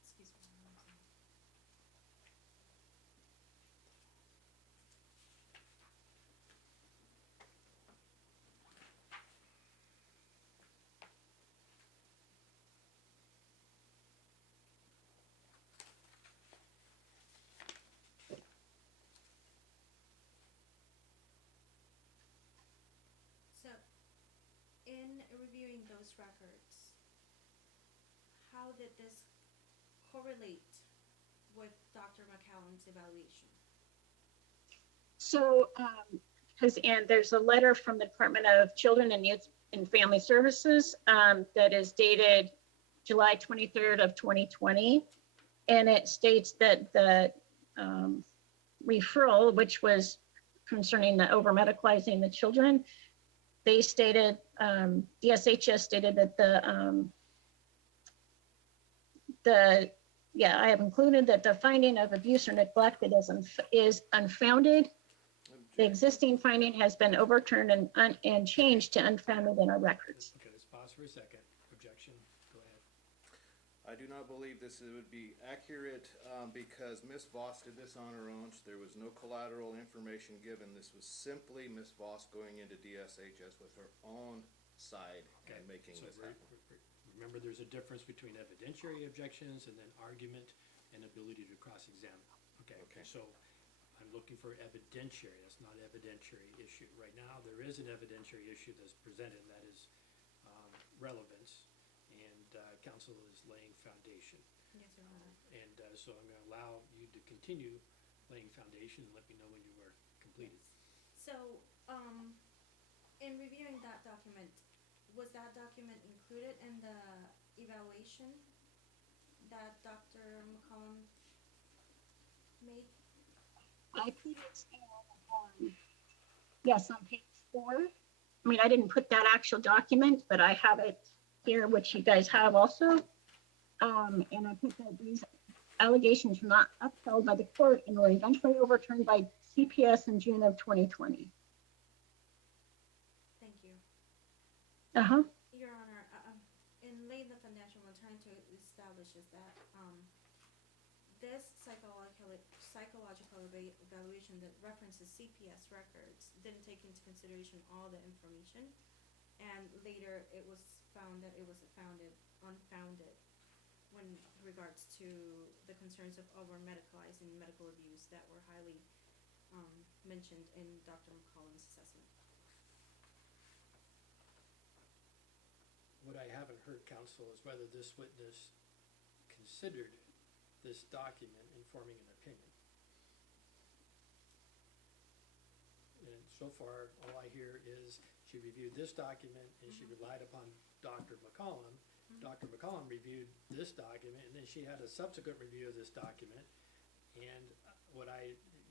Excuse me. one second. those records, how did this correlate with Dr. McCallum's evaluation? So, and there's a letter from the Department of Children and Youth and Family Services that is dated July 23rd of 2020. And it states that the referral, which was concerning the over-medicalizing the children, they stated, DSHS stated that I have included that the finding of abuse or neglect is unfounded. The existing finding has been overturned and changed to unfounded in our records. Okay, let's pause for a second. Objection, go ahead. I do not believe this would be accurate, because Ms. Voss did this on her own. There was no collateral information given. This was simply Ms. Voss going into DSHS with her own side Okay, and making so this happen. remember, there's a difference between evidentiary objections and then argument and ability to cross-examine. Okay, Okay. so I'm looking for evidentiary. That's not evidentiary issue. Right now, there is an evidentiary issue that's presented, and that is relevance, and council is laying foundation. Yes, Your Honor. And so I'm going to allow you to continue laying foundation and let me know when you are completed. So, in reviewing that document, was that document included in the evaluation that Dr. McCollum made? I put it on, yes, on page 4. I mean, I didn't put that actual document, but I have it here, which you guys have also. And I put that these allegations were not upheld by the court and were eventually overturned by CPS in June of 2020. Thank you. Uh-huh. Your Honor, in laying the foundation, what I'm trying to establish is that this psychological evaluation that references CPS records didn't take into consideration all the information, and later it was found that it was unfounded when regards to the concerns of over-medicalizing medical abuse that were highly mentioned in Dr. McCollum's assessment. What I haven't heard, counsel, is whether this witness considered this document in forming an opinion. And so far, all I hear is she reviewed this document and she relied upon Dr. McCollum. Dr. McCollum reviewed this document, and then she had a subsequent review of this document. And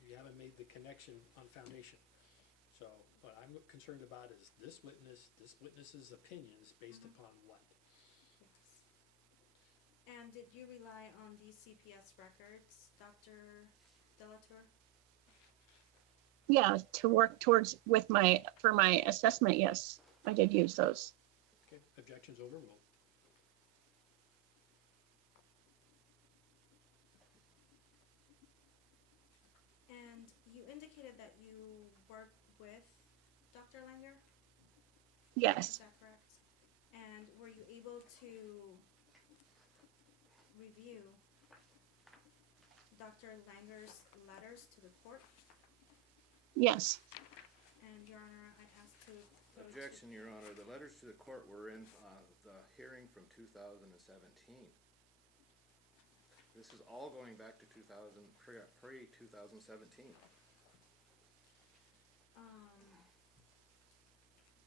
you haven't made the connection on foundation. So what I'm concerned about is this witness's opinions based upon what? Yes. And did you rely on these CPS records, Dr. Delatour? Yeah, to work towards for my assessment, yes, I did use those. Okay, objections overruled. And you indicated that you worked with Dr. Langer? Is Yes, that correct? And were you able to review Dr. Langer's letters to the court? yes, And Your Honor, I'd ask to go to. Objection, Your Honor. The letters to the court were in the hearing from 2017. This is all going back to pre-2017.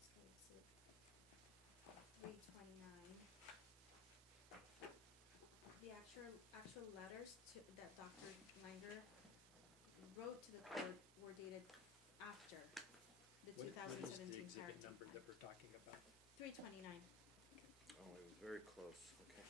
So it's 329. The actual letters that Dr. Langer wrote to the court were dated after the What is the 2017 exhibit parenting number plan. that we're talking about? 329. Oh, it was very close. Okay.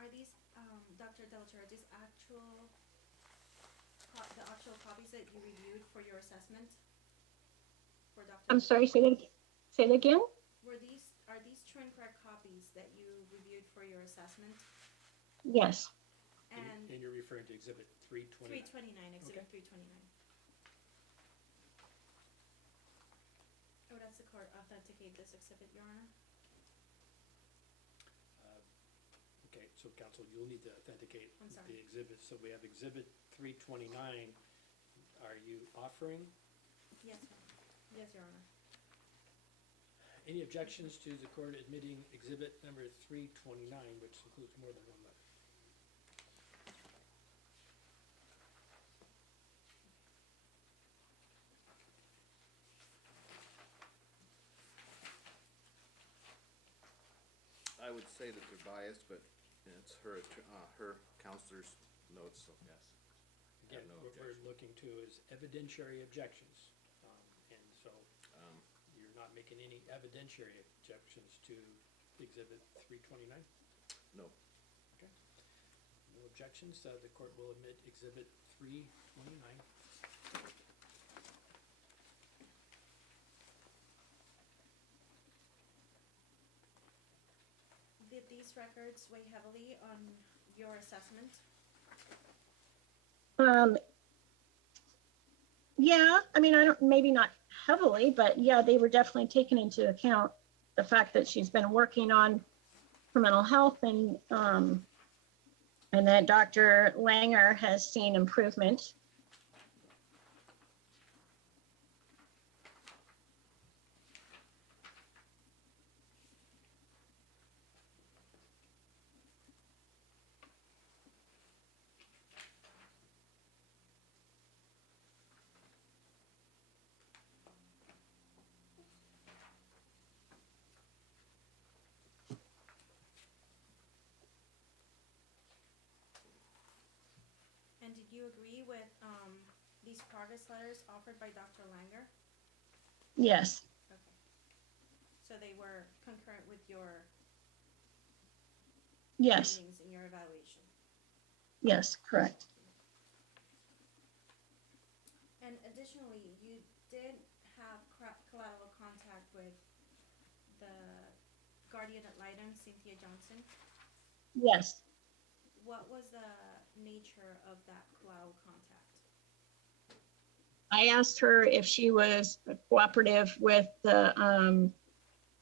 Are these, Dr. Delcher, are these the actual copies that you reviewed for your assessment? For Dr. I'm sorry, say that again? Are these true and correct copies that you reviewed for your assessment, Yes. and And you're referring to exhibit 329? 329, exhibit Okay. 329. I would ask the court authenticate this exhibit, Your Honor. Okay, so counsel, you'll need to authenticate I'm sorry. the exhibit. So we have exhibit 329. Are you offering Yes, ma'am. Yes, Your Honor. any objections to the court admitting exhibit number 329, which includes more than one letter? I would say that they're biased, but it's her, her counselor's notes, so yes. I have Again, no what we're objection. looking to is evidentiary objections. And so Um, you're not making any evidentiary objections to exhibit 329? no, Okay. No objections, the court will admit exhibit 329. Did these records weigh heavily on your assessment? Yeah, I mean, I don't, maybe not heavily, but yeah, they were definitely taken into account. The fact that she's been working on her mental health and that Dr. Langer has seen improvement. And did you agree with these progress letters offered by Dr. Langer? Yes, Okay. So they were concurrent with your yes, findings in your evaluation? yes, correct. And additionally, you did have collateral contact with the guardian ad litem, Cynthia Johnson. Yes. What was the nature of that collateral contact? I asked her if she was cooperative with the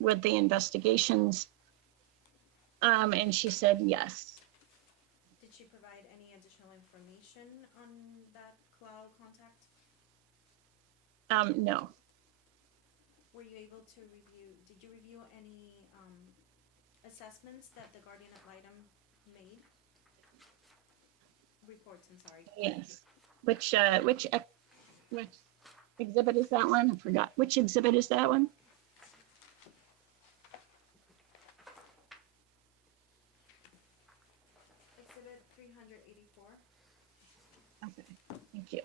investigations. And she said yes. Did she provide any additional information on that collateral contact? No. Were you able to review, did you review any assessments that the guardian ad litem made? Reports, I'm sorry. Yes. Which exhibit is that one? I forgot. Which exhibit is that one? Exhibit 384. Okay, thank you.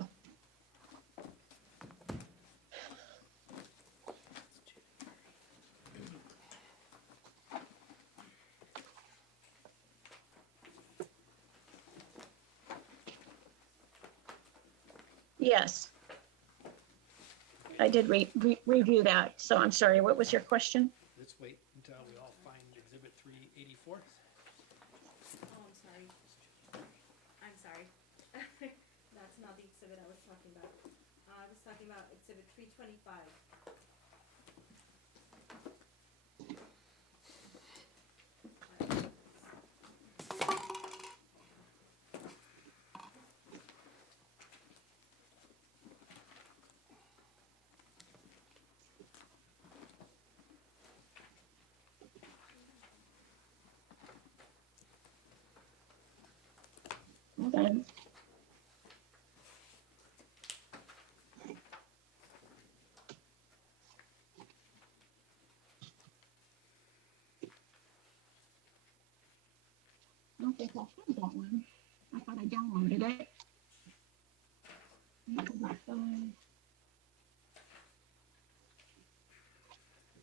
Yes. I did review that, so I'm sorry, what was your question? Let's wait until we all find exhibit 384. Oh, I'm sorry. I'm sorry. That's not the exhibit I was talking about. I was talking about exhibit 325. Hold on. I don't think I have that one. I thought I downloaded it.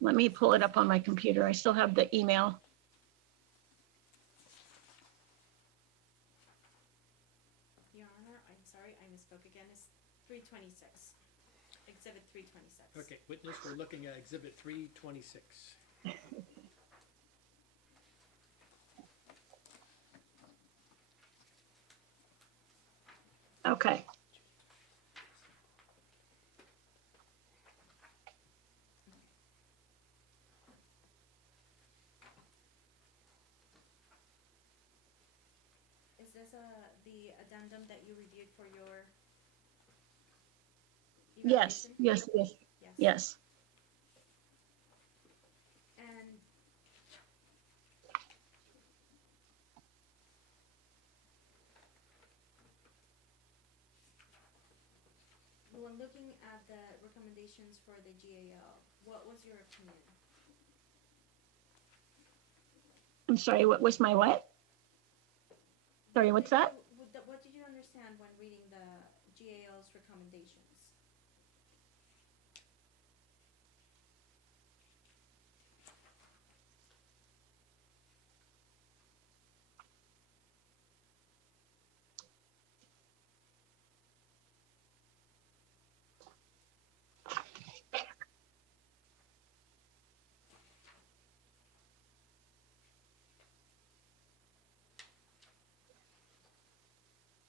Let me pull it up on my computer. I still have the email. Your Honor, I'm sorry, I misspoke again. It's 326. Exhibit 326. Okay, witness, we're looking at exhibit 326. Okay. Is this the addendum that you reviewed for your Yes, evaluation? yes, yes, Yes. yes. And when looking at the recommendations for the GAL, what was your opinion? I'm sorry, what was my what? Sorry, what's that? What did you understand when reading the GAL's recommendations?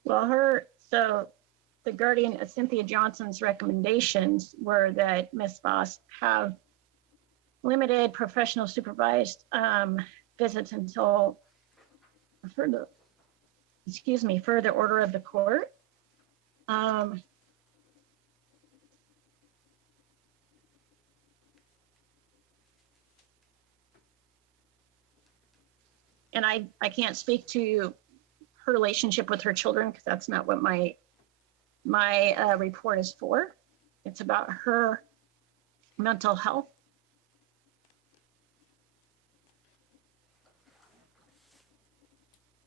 Well, so the guardian, Cynthia Johnson's recommendations were that Ms. Voss have limited professional supervised visits until further order of the court. And I can't speak to her relationship with her children because that's not what my report is for. It's about her mental health.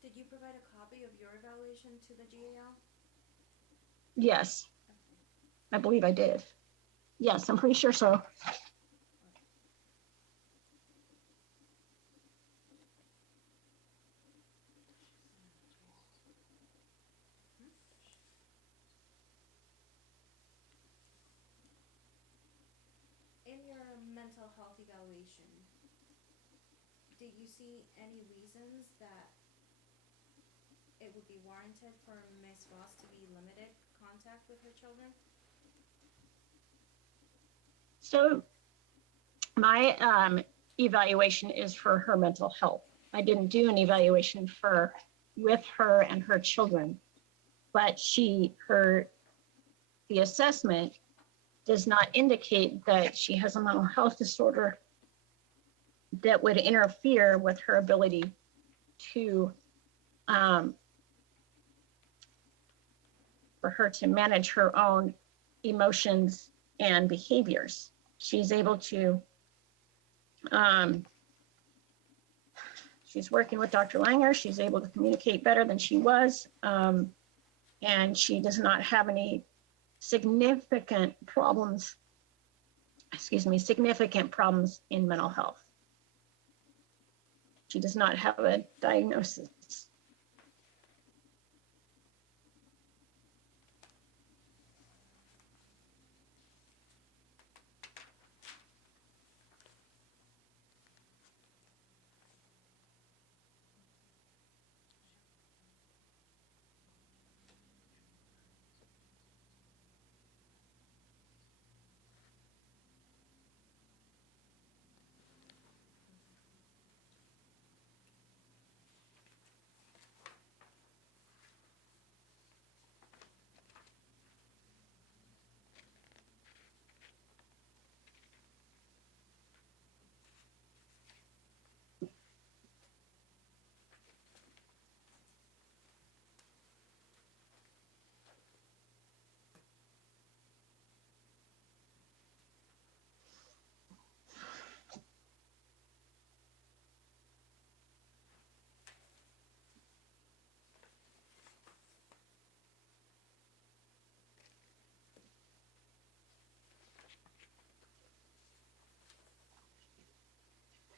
Did you provide a copy of your evaluation to the GAL? Yes, I believe I did. Yes, I'm pretty sure so. In your mental health evaluation, did you see any reasons that it would be warranted for Ms. Voss to be limited contact with her children? So my evaluation is for her mental health. I didn't do an evaluation with her and her children, but the assessment does not indicate that she has a mental health disorder that would interfere with her ability to for her to manage her own emotions and behaviors. She's able to she's working with Dr. Langer. She's able to communicate better than she was. And she does not have any significant problems in mental health. She does not have a diagnosis.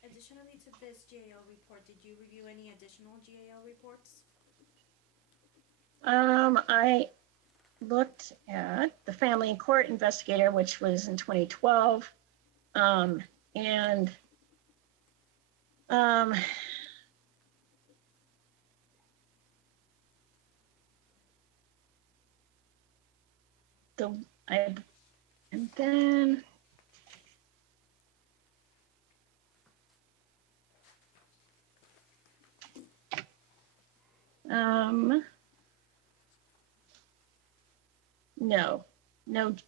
Additionally to this GAL report, did you review any additional GAL reports? I looked at the family and court investigator, which was in 2012. And and then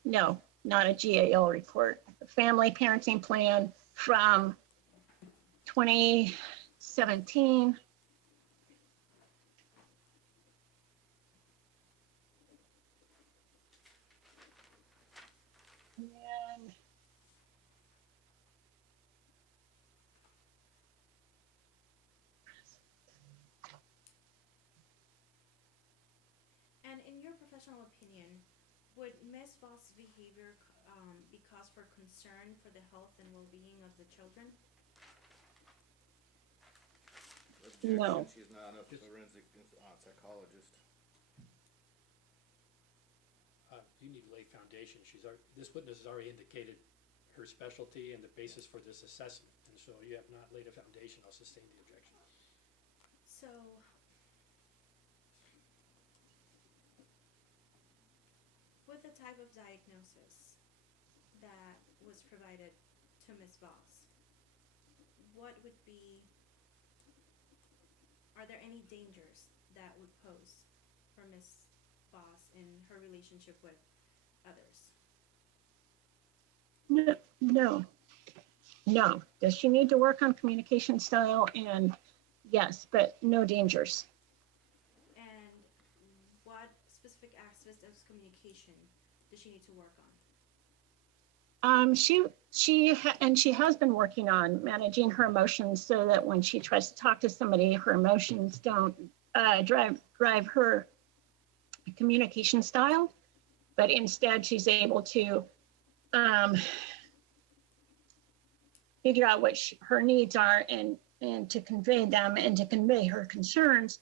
no, not a GAL report. Family parenting plan from 2017. And And in your professional opinion, would Ms. Voss's behavior be cause for concern for the health and well-being of the children? No. Objection, she's not a forensic psychologist. You need to lay foundation. This witness has already indicated her specialty and the basis for this assessment, and so you have not laid a foundation. I'll sustain the objection. So, with the type of diagnosis that was provided to Ms. Voss, are there any dangers that would pose for Ms. Voss in her relationship with others? No. Does she need to work on communication style? And yes, but no dangers. And what specific aspects of communication does she need to work on? She has been working on managing her emotions so that when she tries to talk to somebody, her emotions don't drive her communication style, but instead she's able to figure out what her needs are and to convey them and to convey her concerns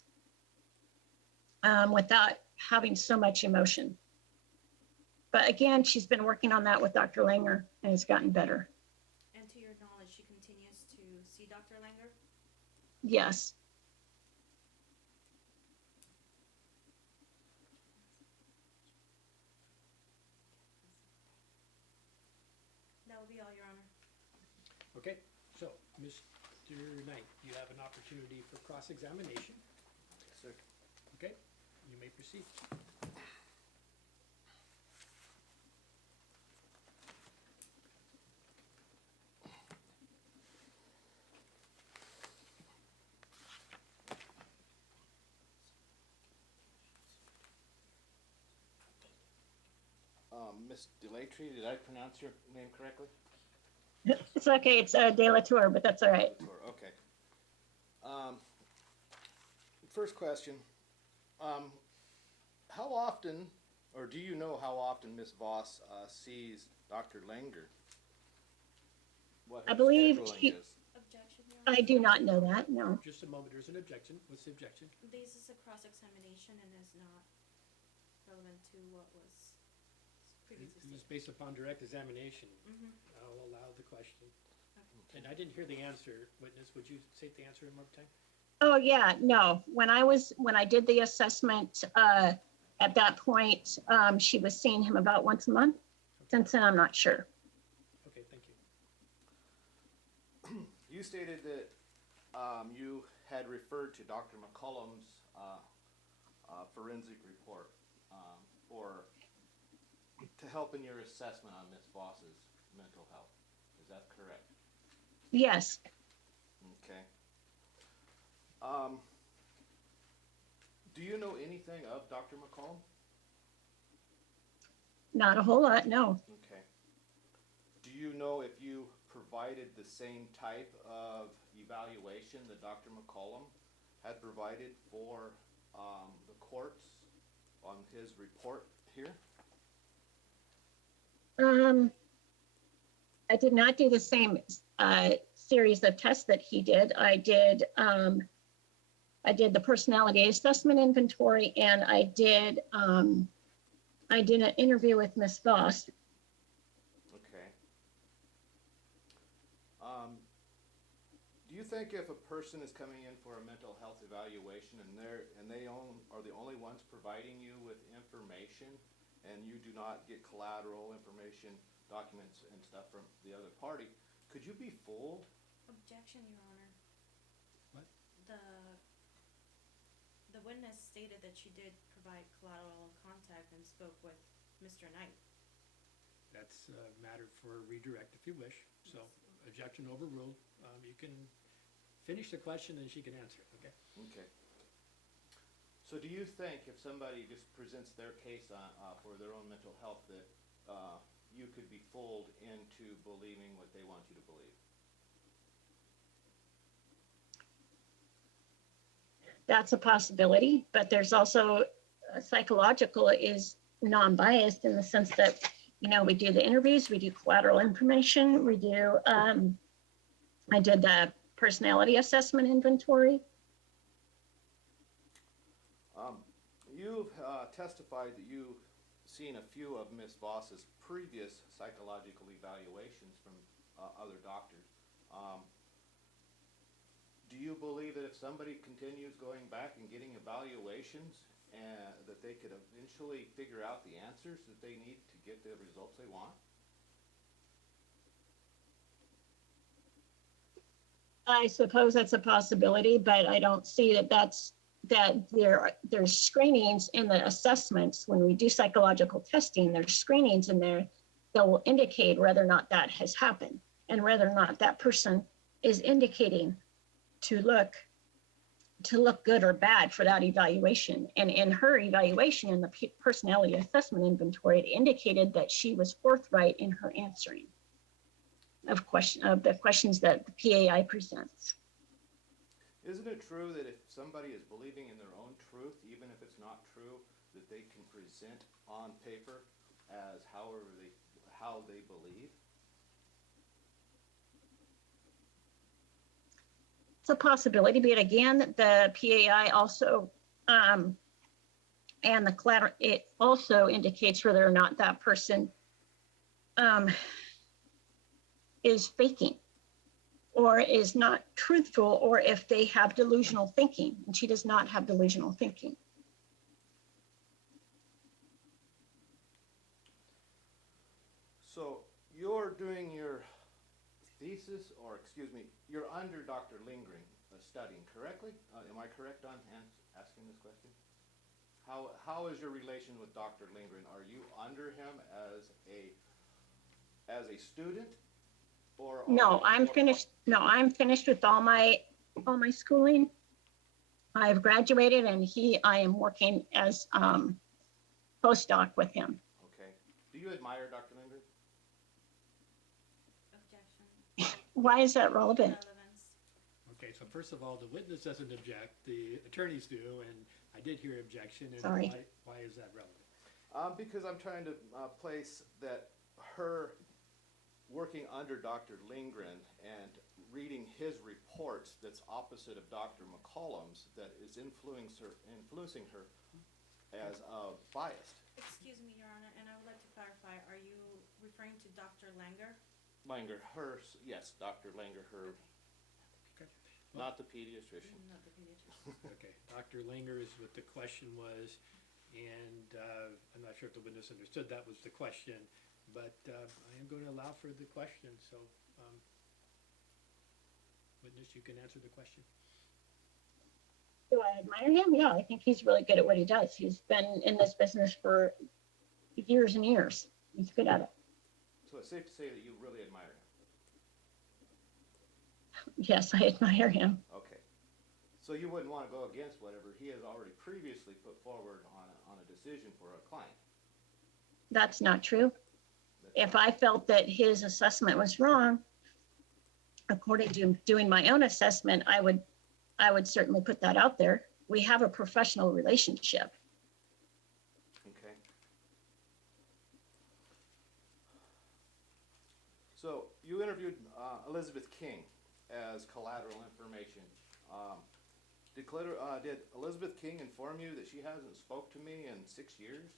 without having so much emotion. But again, she's been working on that with Dr. Langer and it's gotten better. And to your knowledge, she continues to see Dr. Langer? Yes. That will be all, Your Honor. Okay, so, Mr. Knight, you have an opportunity for cross-examination. Yes, sir. Okay, you may proceed. Ms. Delatry, did I pronounce your name correctly? It's okay. It's De La Tour, but that's all right. Okay. First question. How often, or do you know how often Ms. Voss sees Dr. Langer? What I her believe scheduling is? Objection, Your Honor. I do not know that, no. Just a moment, there's an objection. What's the objection? This is a cross-examination and is not relevant to what was previously It was stated. based upon direct examination. Mhm. I'll allow the question. Okay. And I didn't hear the answer, witness. Would you state the answer one more time? Oh, yeah, no. When I did the assessment, at that point, she was seeing him about once a month. Since then, I'm not sure. Okay, thank you. You stated that you had referred to Dr. McCollum's forensic report to help in your assessment on Ms. Voss's mental health. Is that correct? Yes, Okay. Do you know anything of Dr. McCollum? not a whole lot, no. Okay. Do you know if you provided the same type of evaluation that Dr. McCollum had provided for the courts on his report here? I did not do the same series of tests that he did. I did the personality assessment inventory, and I did an interview with Ms. Voss. Okay. Do you think if a person is coming in for a mental health evaluation and they are the only ones providing you with information, and you do not get collateral information, documents and stuff from the other party, could you be fooled? Objection, Your Honor. What? The witness stated that she did provide collateral contact and spoke with Mr. Knight. That's a matter for redirect if you wish. So objection overruled. You can finish the question and she can answer it, okay? Okay. So do you think if somebody just presents their case for their own mental health that you could be fooled into believing what they want you to believe? That's a possibility, but there's also psychological is non-biased in the sense that, you know, we do the interviews, we do collateral information, we do, I did the personality assessment inventory. You've testified that you've seen a few of Ms. Voss's previous psychological evaluations from other doctors. Do you believe that if somebody continues going back and getting evaluations, that they could eventually figure out the answers that they need to get the results they want? I suppose that's a possibility, but I don't see that there's screenings in the assessments. When we do psychological testing, there's screenings in there that will indicate whether or not that has happened and whether or not that person is indicating to look good or bad for that evaluation. And in her evaluation in the personality assessment inventory, it indicated that she was forthright in her answering of the questions that the PAI presents. Isn't it true that if somebody is believing in their own truth, even if it's not true, that they can present on paper as how they believe? It's a possibility, but again, the PAI also and the collateral, it also indicates whether or not that person is faking or is not truthful, or if they have delusional thinking, and she does not have delusional thinking. So you're doing your thesis, or excuse me, you're under Dr. Lindgren studying, correctly? Am I correct on asking this question? How is your relation with Dr. Lindgren? Are you under him as a student? No, I'm finished. No, I'm finished with all my schooling. I've graduated, and I am working as postdoc with him. Okay. Do you admire Dr. Lindgren? Objection. Why is that relevant? Relevance. Okay, so first of all, the witness doesn't object, the attorneys do, and I did hear objection, and Sorry. why is that relevant? Because I'm trying to place that her working under Dr. Lindgren and reading his reports that's opposite of Dr. McCollum's, that is influencing her as biased. Excuse me, Your Honor, and I would like to clarify, are you referring to Dr. Langer? Langer, yes, Dr. Langer, Okay. not the pediatrician. Not the pediatrician. Okay, Dr. Langer is what the question was, and I'm not sure if the witness understood that was the question, but I am going to allow for the question, so witness, you can answer the question. Do I admire him? Yeah, I think he's really good at what he does. He's been in this business for years and years. He's good at it. So it's safe to say that you really admire him. Yes, I admire him. Okay. So you wouldn't want to go against whatever he has already previously put forward on a decision for a client. That's not true. If I felt that his assessment was wrong, according to doing my own assessment, I would certainly put that out there. We have a professional relationship. Okay. So you interviewed Elizabeth King as collateral information. Did Elizabeth King inform you that she hasn't spoke to me in 6 years?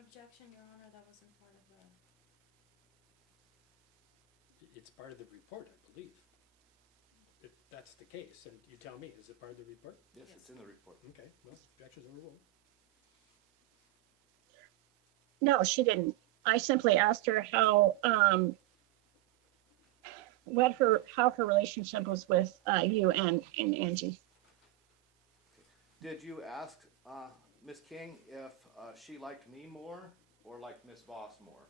Objection, Your Honor, that wasn't part of the... It's part of the report, I believe. If that's the case, and you tell me, is it part of the report? Yes, Yes. it's in the report. Okay, well, objections overruled. No, she didn't. I simply asked her how, how her relationship was with you and Angie. Did you ask Ms. King if she liked me more or liked Ms. Voss more?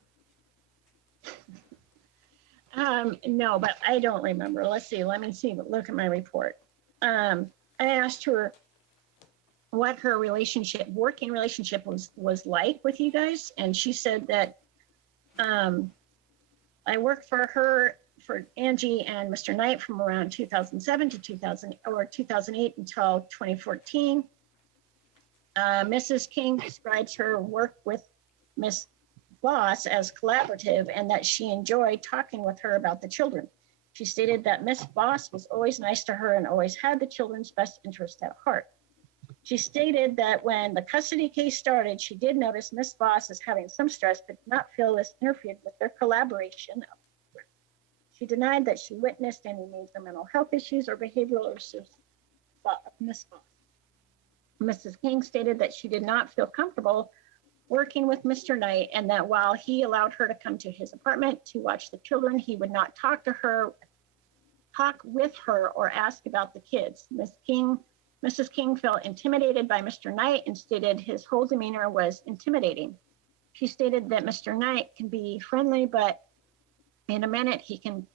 No, but I don't remember. Let me see, look at my report. I asked her what her working relationship was like with you guys. And she said that I worked for Angie and Mr. Knight from around 2007 to 2008 until 2014. Mrs. King describes her work with Miss Voss as collaborative and that she enjoyed talking with her about the children. She stated that Miss Voss was always nice to her and always had the children's best interest at heart. She stated that when the custody case started, she did notice Miss Voss as having some stress, but did not feel this interfered with their collaboration. She denied that she witnessed any major mental health issues or behavioral issues of Miss Voss. Mrs. King stated that she did not feel comfortable working with Mr. Knight and that while he allowed her to come to his apartment to watch the children, he would not talk with her or ask about the kids. Mrs. King felt intimidated by Mr. Knight and stated his whole demeanor was intimidating. She stated that Mr. Knight can be friendly, but in a minute he can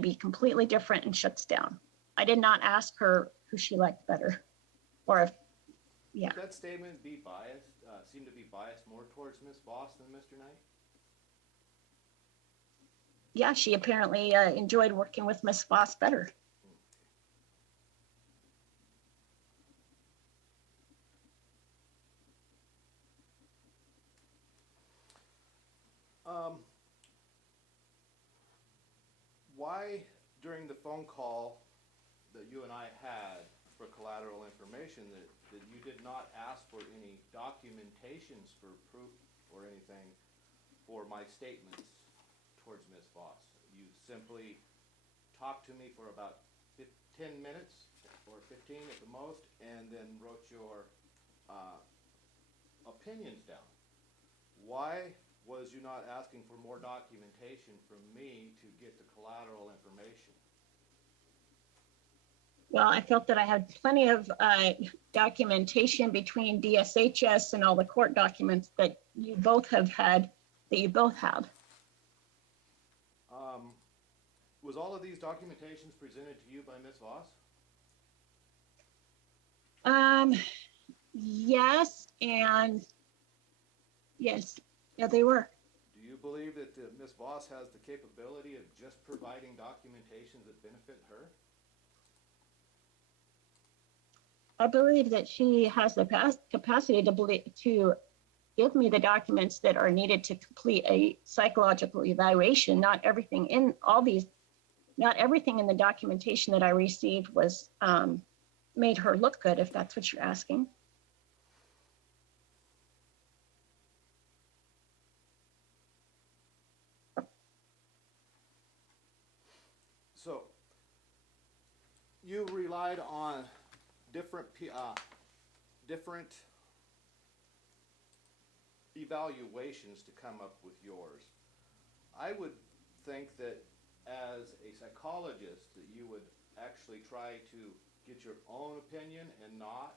be completely different and shuts down. I did not ask her who she liked better, or if, yeah. Would that statement be biased? Seem to be biased more towards Miss Voss than Mr. Knight? Yeah, she apparently enjoyed working with Miss Voss better. Why, during the phone call that you and I had for collateral information, that you did not ask for any documentations for proof or anything for my statements towards Miss Voss? You simply talked to me for about 10 minutes or 15 at the most, and then wrote your opinions down. Why was you not asking for more documentation from me to get the collateral information? Well, I felt that I had plenty of documentation between DSHS and all the court documents that you both have had, that you both had. Was all of these documentations presented to you by Ms. Voss? Yes, and yes, yeah, they were. Do you believe that Ms. Voss has the capability of just providing documentations that benefit her? I believe that she has the capacity to give me the documents that are needed to complete a psychological evaluation. Not everything in the documentation that I received was made her look good, if that's what you're asking. So, you relied on different evaluations to come up with yours. I would think that as a psychologist that you would actually try to get your own opinion and not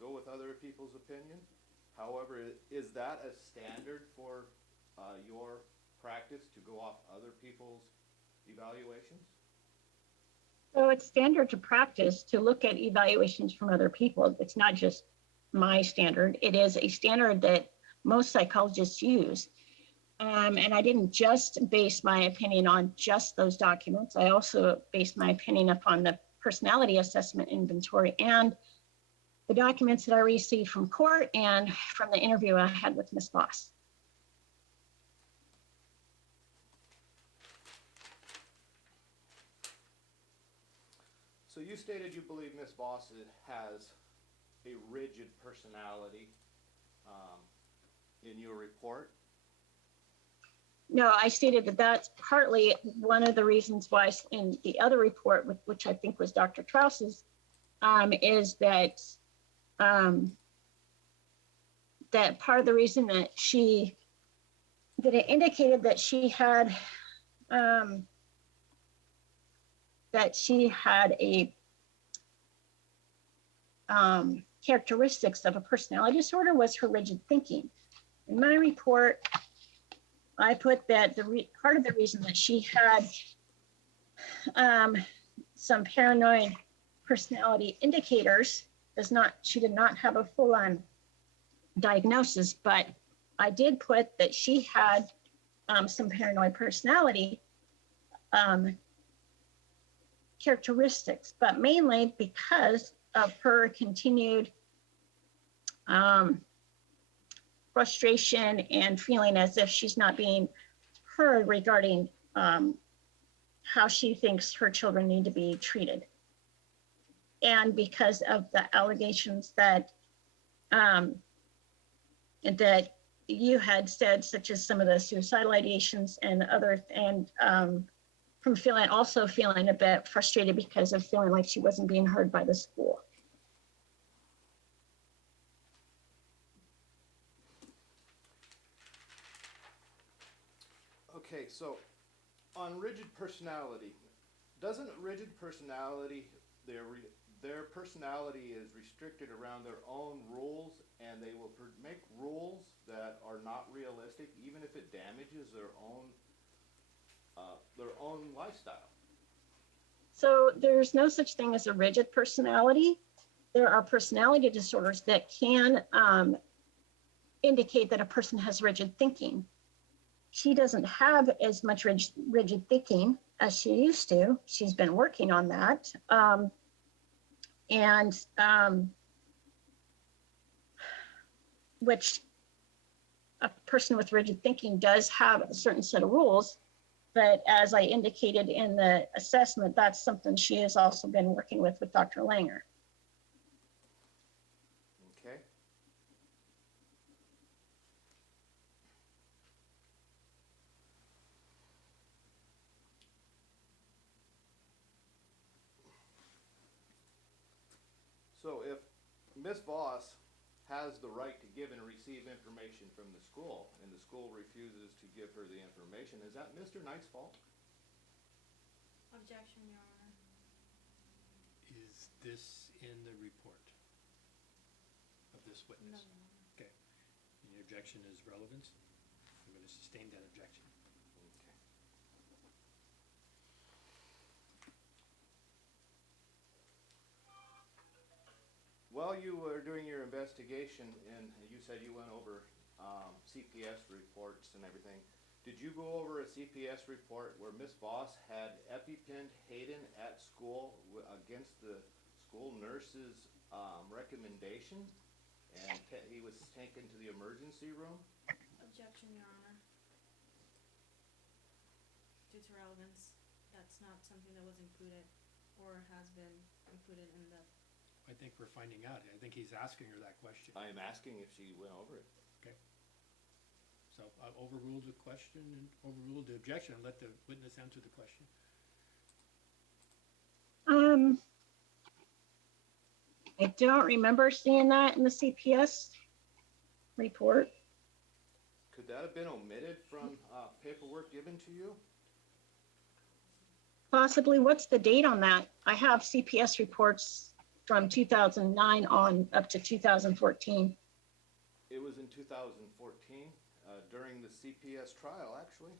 go with other people's opinion. However, is that a standard for your practice, to go off other people's evaluations? So it's standard to practice to look at evaluations from other people. It's not just my standard. It is a standard that most psychologists use. And I didn't just base my opinion on just those documents. I also based my opinion upon the personality assessment inventory and the documents that I received from court and from the interview I had with Ms. Voss. So you stated you believe Ms. Voss has a rigid personality in your report. No, I stated that that's partly one of the reasons why in the other report, which I think was Dr. Troxel's, is that that part of the reason that it indicated that she had a characteristics of a personality disorder was her rigid thinking. In my report, I put that part of the reason that she had some paranoid personality indicators she did not have a full-on diagnosis, but I did put that she had some paranoid personality characteristics, but mainly because of her continued frustration and feeling as if she's not being heard regarding how she thinks her children need to be treated. And because of the allegations that you had said, such as some of the suicidal ideations and from also feeling a bit frustrated because of feeling like she wasn't being heard by the school. Okay, so on rigid personality, doesn't rigid personality, their personality is restricted around their own rules, and they will make rules that are not realistic, even if it damages their own lifestyle? So there's no such thing as a rigid personality. There are personality disorders that can indicate that a person has rigid thinking. She doesn't have as much rigid thinking as she used to. She's been working on that. Which a person with rigid thinking does have a certain set of rules, but as I indicated in the assessment, that's something she has also been working with Dr. Langer. Okay. So if Ms. Voss has the right to give and receive information from the school, and the school refuses to give her the information, is that Mr. Knight's fault? Objection, Your Honor. Is this in the report of this No, witness? Your Honor. Okay. And your objection is relevance? I'm going to sustain that objection. Okay. While you were doing your investigation, and you said you went over CPS reports and everything, did you go over a CPS report where Ms. Voss had EpiPenned Hayden at school against the school nurse's recommendation, and he was taken to the emergency room? Objection, Your Honor. Due to relevance, that's not something that was included or has been included in the... I think we're finding out. I think he's asking her that question. I am asking if she went over it. Okay. So I overruled the question and overruled the objection and let the witness answer the question. I don't remember seeing that in the CPS report. Could that have been omitted from paperwork given to you? Possibly. What's the date on that? I have CPS reports from 2009 on up to 2014. It was in 2014, during the CPS trial, actually.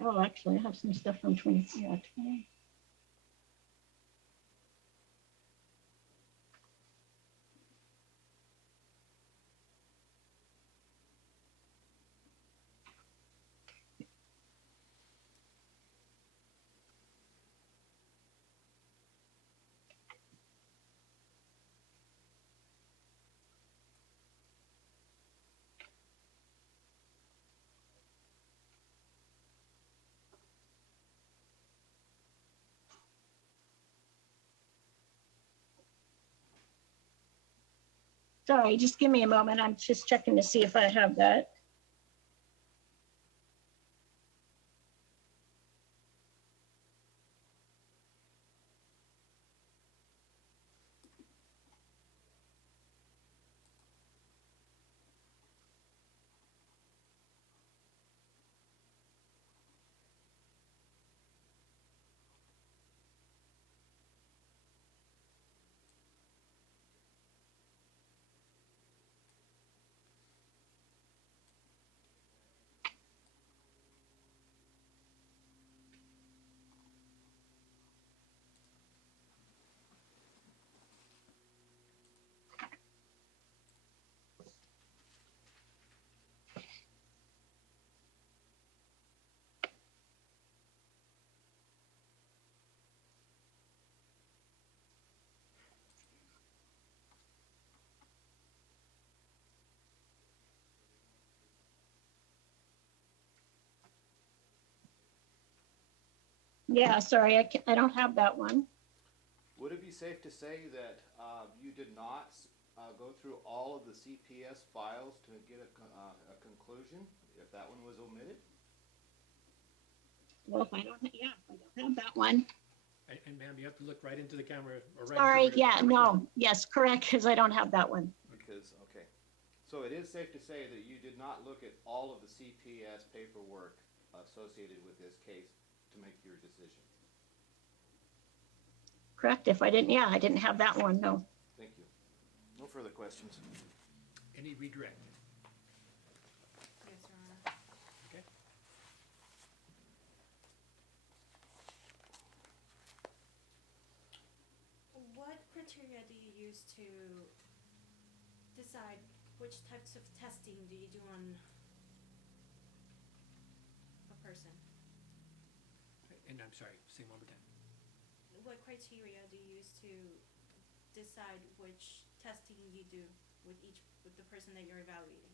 Oh, actually, I have some stuff from 20. Sorry, just give me a moment. I'm just checking to see if I have that. Yeah, sorry, I don't have that one. Would it be safe to say that you did not go through all of the CPS files to get a conclusion, if that one was omitted? Well, if I don't have that one. And ma'am, you have to look right into the camera or right. Sorry, into yeah, no, yes, correct, because I don't have that one. Because, okay. So it is safe to say that you did not look at all of the CPS paperwork associated with this case to make your decision? Correct, if I didn't, yeah, I didn't have that one, no. Thank you. No further questions. Any redirect? Yes, Your Honor. Okay. What criteria do you use to decide which types of testing do you do on a person? And I'm sorry, say one more time. What criteria do you use to decide which testing you do with the person that you're evaluating?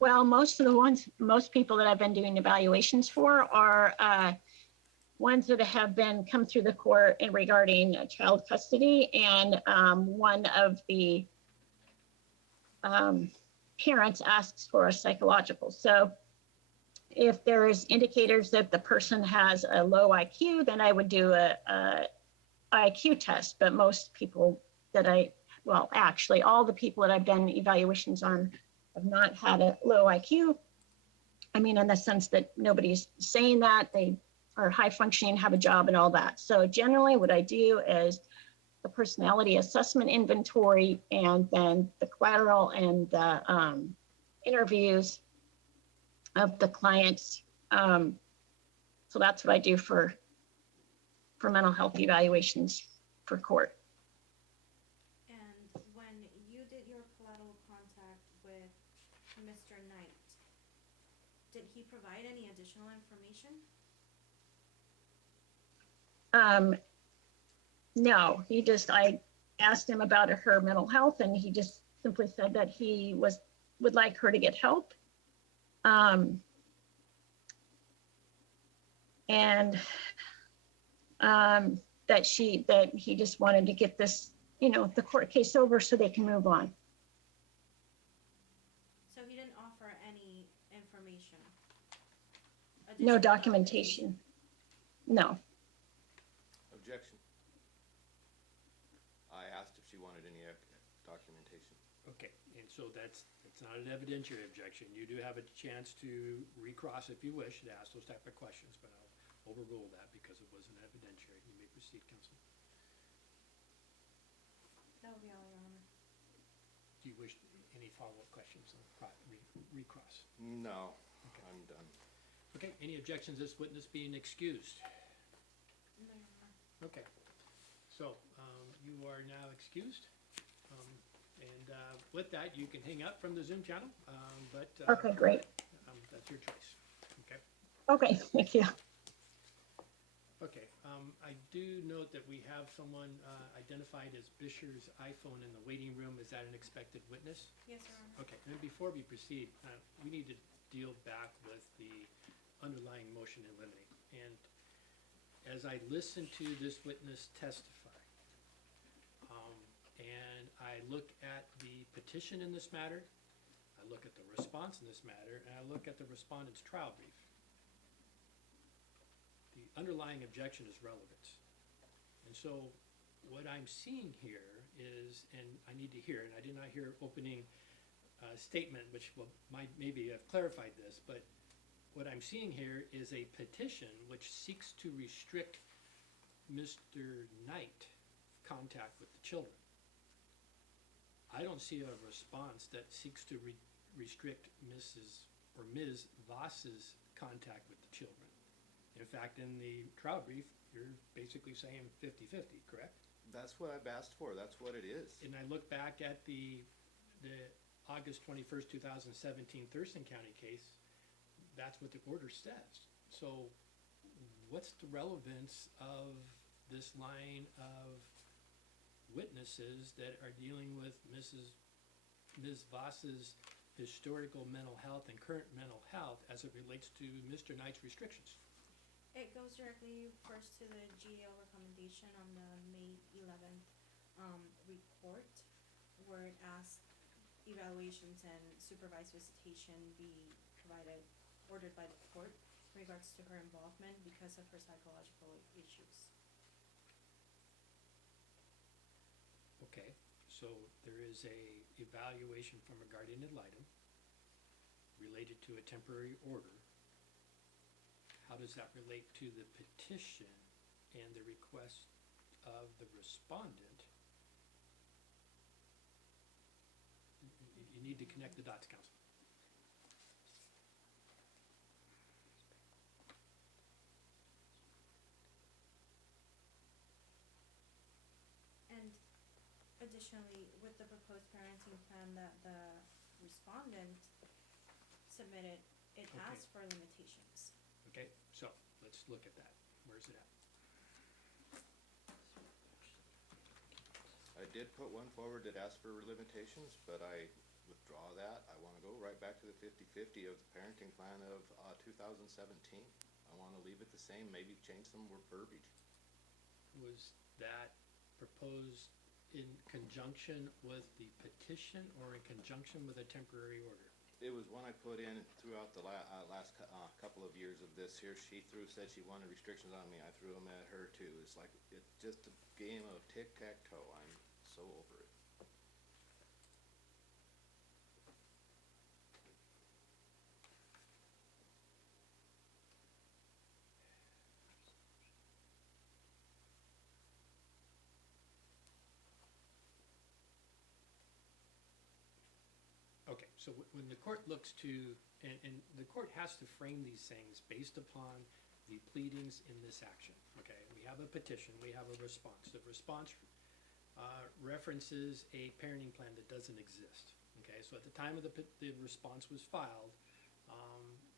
Well, most people that I've been doing evaluations for are ones that have come through the court in regarding child custody, and one of the parents asks for a psychological. So if there's indicators that the person has a low IQ, then I would do a IQ test. But most people that actually all the people that I've done evaluations on have not had a low IQ. I mean, in the sense that nobody's saying that they are high functioning, have a job and all that. So generally what I do is the personality assessment inventory, and then the collateral and the interviews of the clients. So that's what I do for mental health evaluations for court. And when you did your collateral contact with Mr. Knight, did he provide any additional information? No, I asked him about her mental health, and he just simply said that he would like her to get help. And that he just wanted to get this, the court case over so they can move on. So he didn't offer any information? No Additional documentation. No. Objection. I asked if she wanted any documentation. Okay, and so it's not an evidentiary objection. You do have a chance to recross if you wish to ask those type of questions, but I'll overrule that because it wasn't evidentiary. You may proceed, Counsel. That would be all, Your Honor. Do you wish any follow-up questions on recross? No, Okay. I'm done. Okay, any objections to this witness being excused? No, Your Honor. Okay, so you are now excused. And with that, you can hang up from the Zoom channel, but Okay, great. that's your choice. Okay. Okay, thank you. Okay, I do note that we have someone identified as Bisher's iPhone in the waiting room. Is that an expected witness? Yes, Your Honor. Okay, and before we proceed, we need to deal back with the underlying motion in limine. And as I listen to this witness testify, and I look at the petition in this matter, I look at the response in this matter, and I look at the respondent's trial brief, the underlying objection is relevance. And so what I'm seeing here is, and I need to hear, and I did not hear opening statement, which might maybe have clarified this, but what I'm seeing here is a petition which seeks to restrict Mr. Knight contact with the children. I don't see a response that seeks to restrict Ms. Voss's contact with the children. In fact, in the trial brief, you're basically saying 50-50, correct? That's what I've asked for. That's what it is. And I look back at the August 21st, 2017 Thurston County case, that's what the order says. So what's the relevance of this line of witnesses that are dealing with Ms. Voss's historical mental health and current mental health as it relates to Mr. Knight's restrictions? It goes directly first to the GAO recommendation on the May 11th report, where it asks evaluations and supervised visitation be provided, ordered by the court in regards to her involvement because of her psychological issues. Okay, so there is a evaluation from a guardian ad litem related to a temporary order. How does that relate to the petition and the request of the respondent? You need to connect the dots, counsel. And additionally, with the proposed parenting plan that the respondent submitted, it Okay. asks for limitations. Okay, so let's look at that. Where's it at? I did put one forward that asked for limitations, but I withdraw that. I wanna go right back to the 50-50 of the parenting plan of, 2017. I wanna leave it the same, maybe change some verbiage. Was that proposed in conjunction with the petition or in conjunction with a temporary order? It was one I put in throughout the last couple of years of this here. She said she wanted restrictions on me. I threw them at her too. It's like, it's just a game of tic-tac-toe. I'm so over it. Okay, so when the court looks to, and the court has to frame these things based upon the pleadings in this action, okay? We have a petition, we have a response. The response references a parenting plan that doesn't exist, okay? So at the time of the response was filed,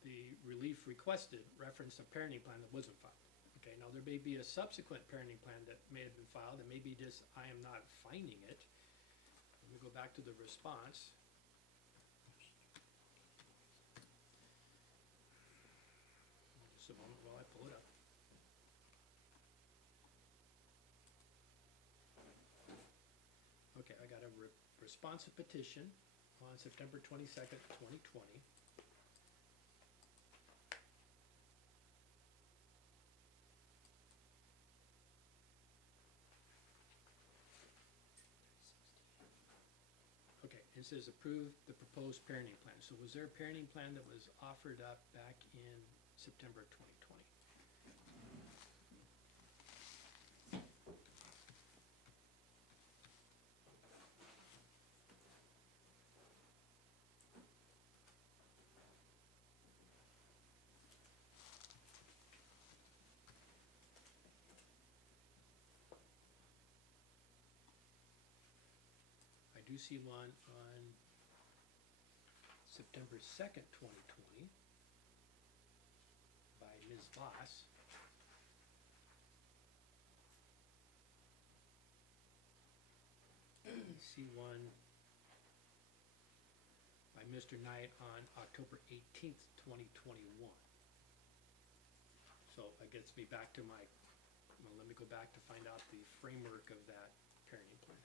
the relief requested referenced a parenting plan that wasn't filed, okay? Now, there may be a subsequent parenting plan that may have been filed, and maybe just I am not finding it. Let me go back to the response. Just a moment while I pull it up. Okay, I got a responsive petition on September 22nd, 2020. Okay, it says approve the proposed parenting plan. So was there a parenting plan that was offered up back in September 2020? I do see one on September 2nd, 2020 by Ms. Voss. See one by Mr. Knight on October 18th, 2021. So that gets me back to my, well, let me go back to find out the framework of that parenting plan.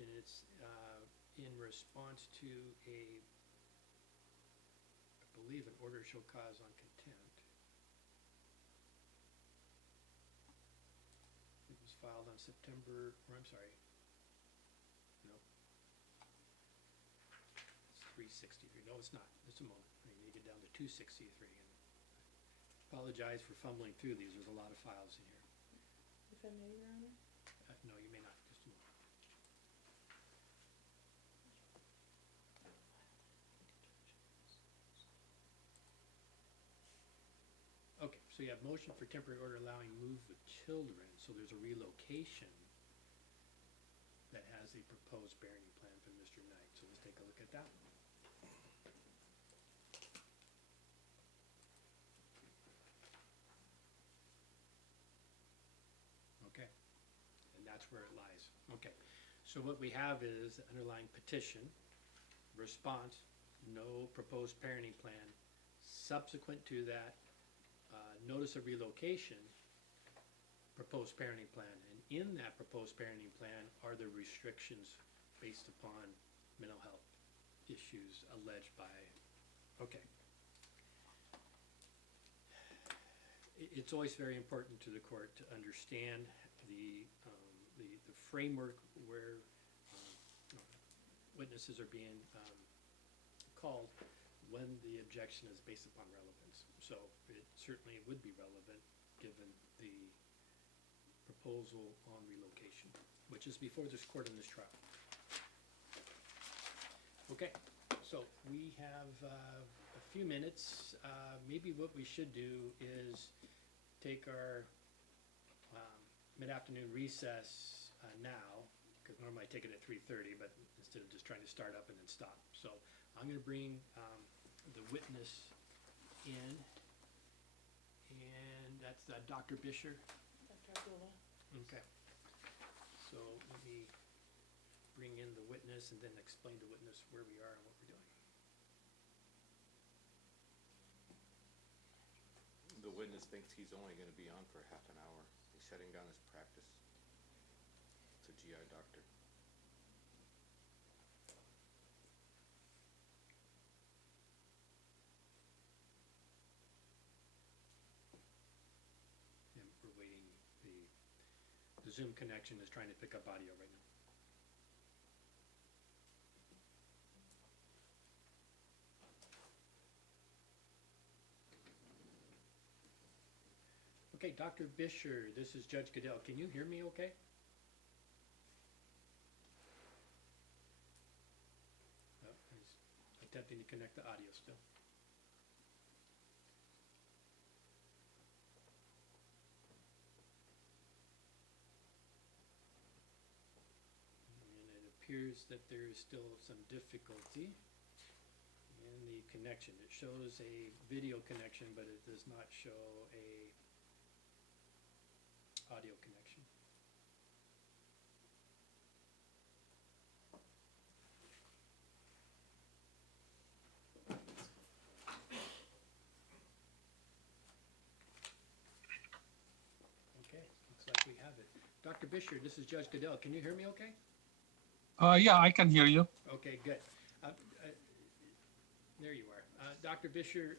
And it's in response to a, I believe, an order show cause on contempt. It was filed on September, or I'm sorry, no. It's 363, no, it's not, just a moment, I need to get down to 263. Apologize for fumbling through these, there's a lot of files in here. If I may, Your Honor? No, you may not, just a moment. Okay, so you have motion for temporary order allowing move with children, so there's a relocation that has a proposed parenting plan from Mr. Knight, so let's take a look at that. Okay, and that's where it lies. Okay, so what we have is the underlying petition, response, no proposed parenting plan. Subsequent to that, notice of relocation, proposed parenting plan. And in that proposed parenting plan are the restrictions based upon mental health issues alleged by, okay. It's always very important to the court to understand the framework where witnesses are being called when the objection is based upon relevance. So it certainly would be relevant given the proposal on relocation, which is before this court in this trial. Okay, so we have a few minutes. Maybe what we should do is take our mid-afternoon recess now, because normally I take it at 3:30, but instead of just trying to start up and then stop. So I'm going to bring the witness in, and that's Dr. Bisher. Dr. Abdullah. Okay. So let me bring in the witness and then explain to witness where we are and what we're doing. The witness thinks he's only gonna be on for half an hour. He's shutting down his practice. It's a GI doctor. And we're waiting, the Zoom connection is trying to pick up audio right now. Okay, Dr. Bisher, this is Judge Goodell. Can you hear me okay? Oh, he's attempting to connect the audio still. And it appears that there is still some difficulty in the connection. It shows a video connection, but it does not show a audio connection. Okay, looks like we have it. Dr. Bisher, this is Judge Goodell. Can you hear me okay? Yeah, I can hear you. Okay, good. There you are. Dr. Bisher,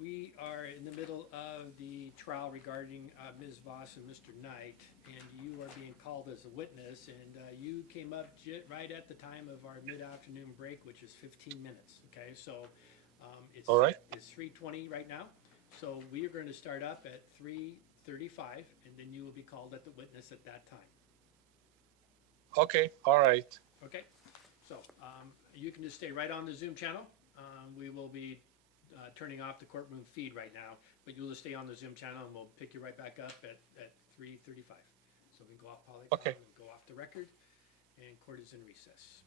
we are in the middle of the trial regarding Ms. Voss and Mr. Knight, and you are being called as a witness, and you came up right at the time of our mid-afternoon break, which is 15 minutes, okay? So it's, All right. It's 3:20 right now, so we are going to start up at 3:35, and then you will be called at the witness at that time. Okay, all right. Okay, so you can just stay right on the Zoom channel. We will be turning off the courtroom feed right now, but you'll just stay on the Zoom channel and we'll pick you right back up at 3:35. So we can go off polygraph Okay. and go off the record, and court is in recess.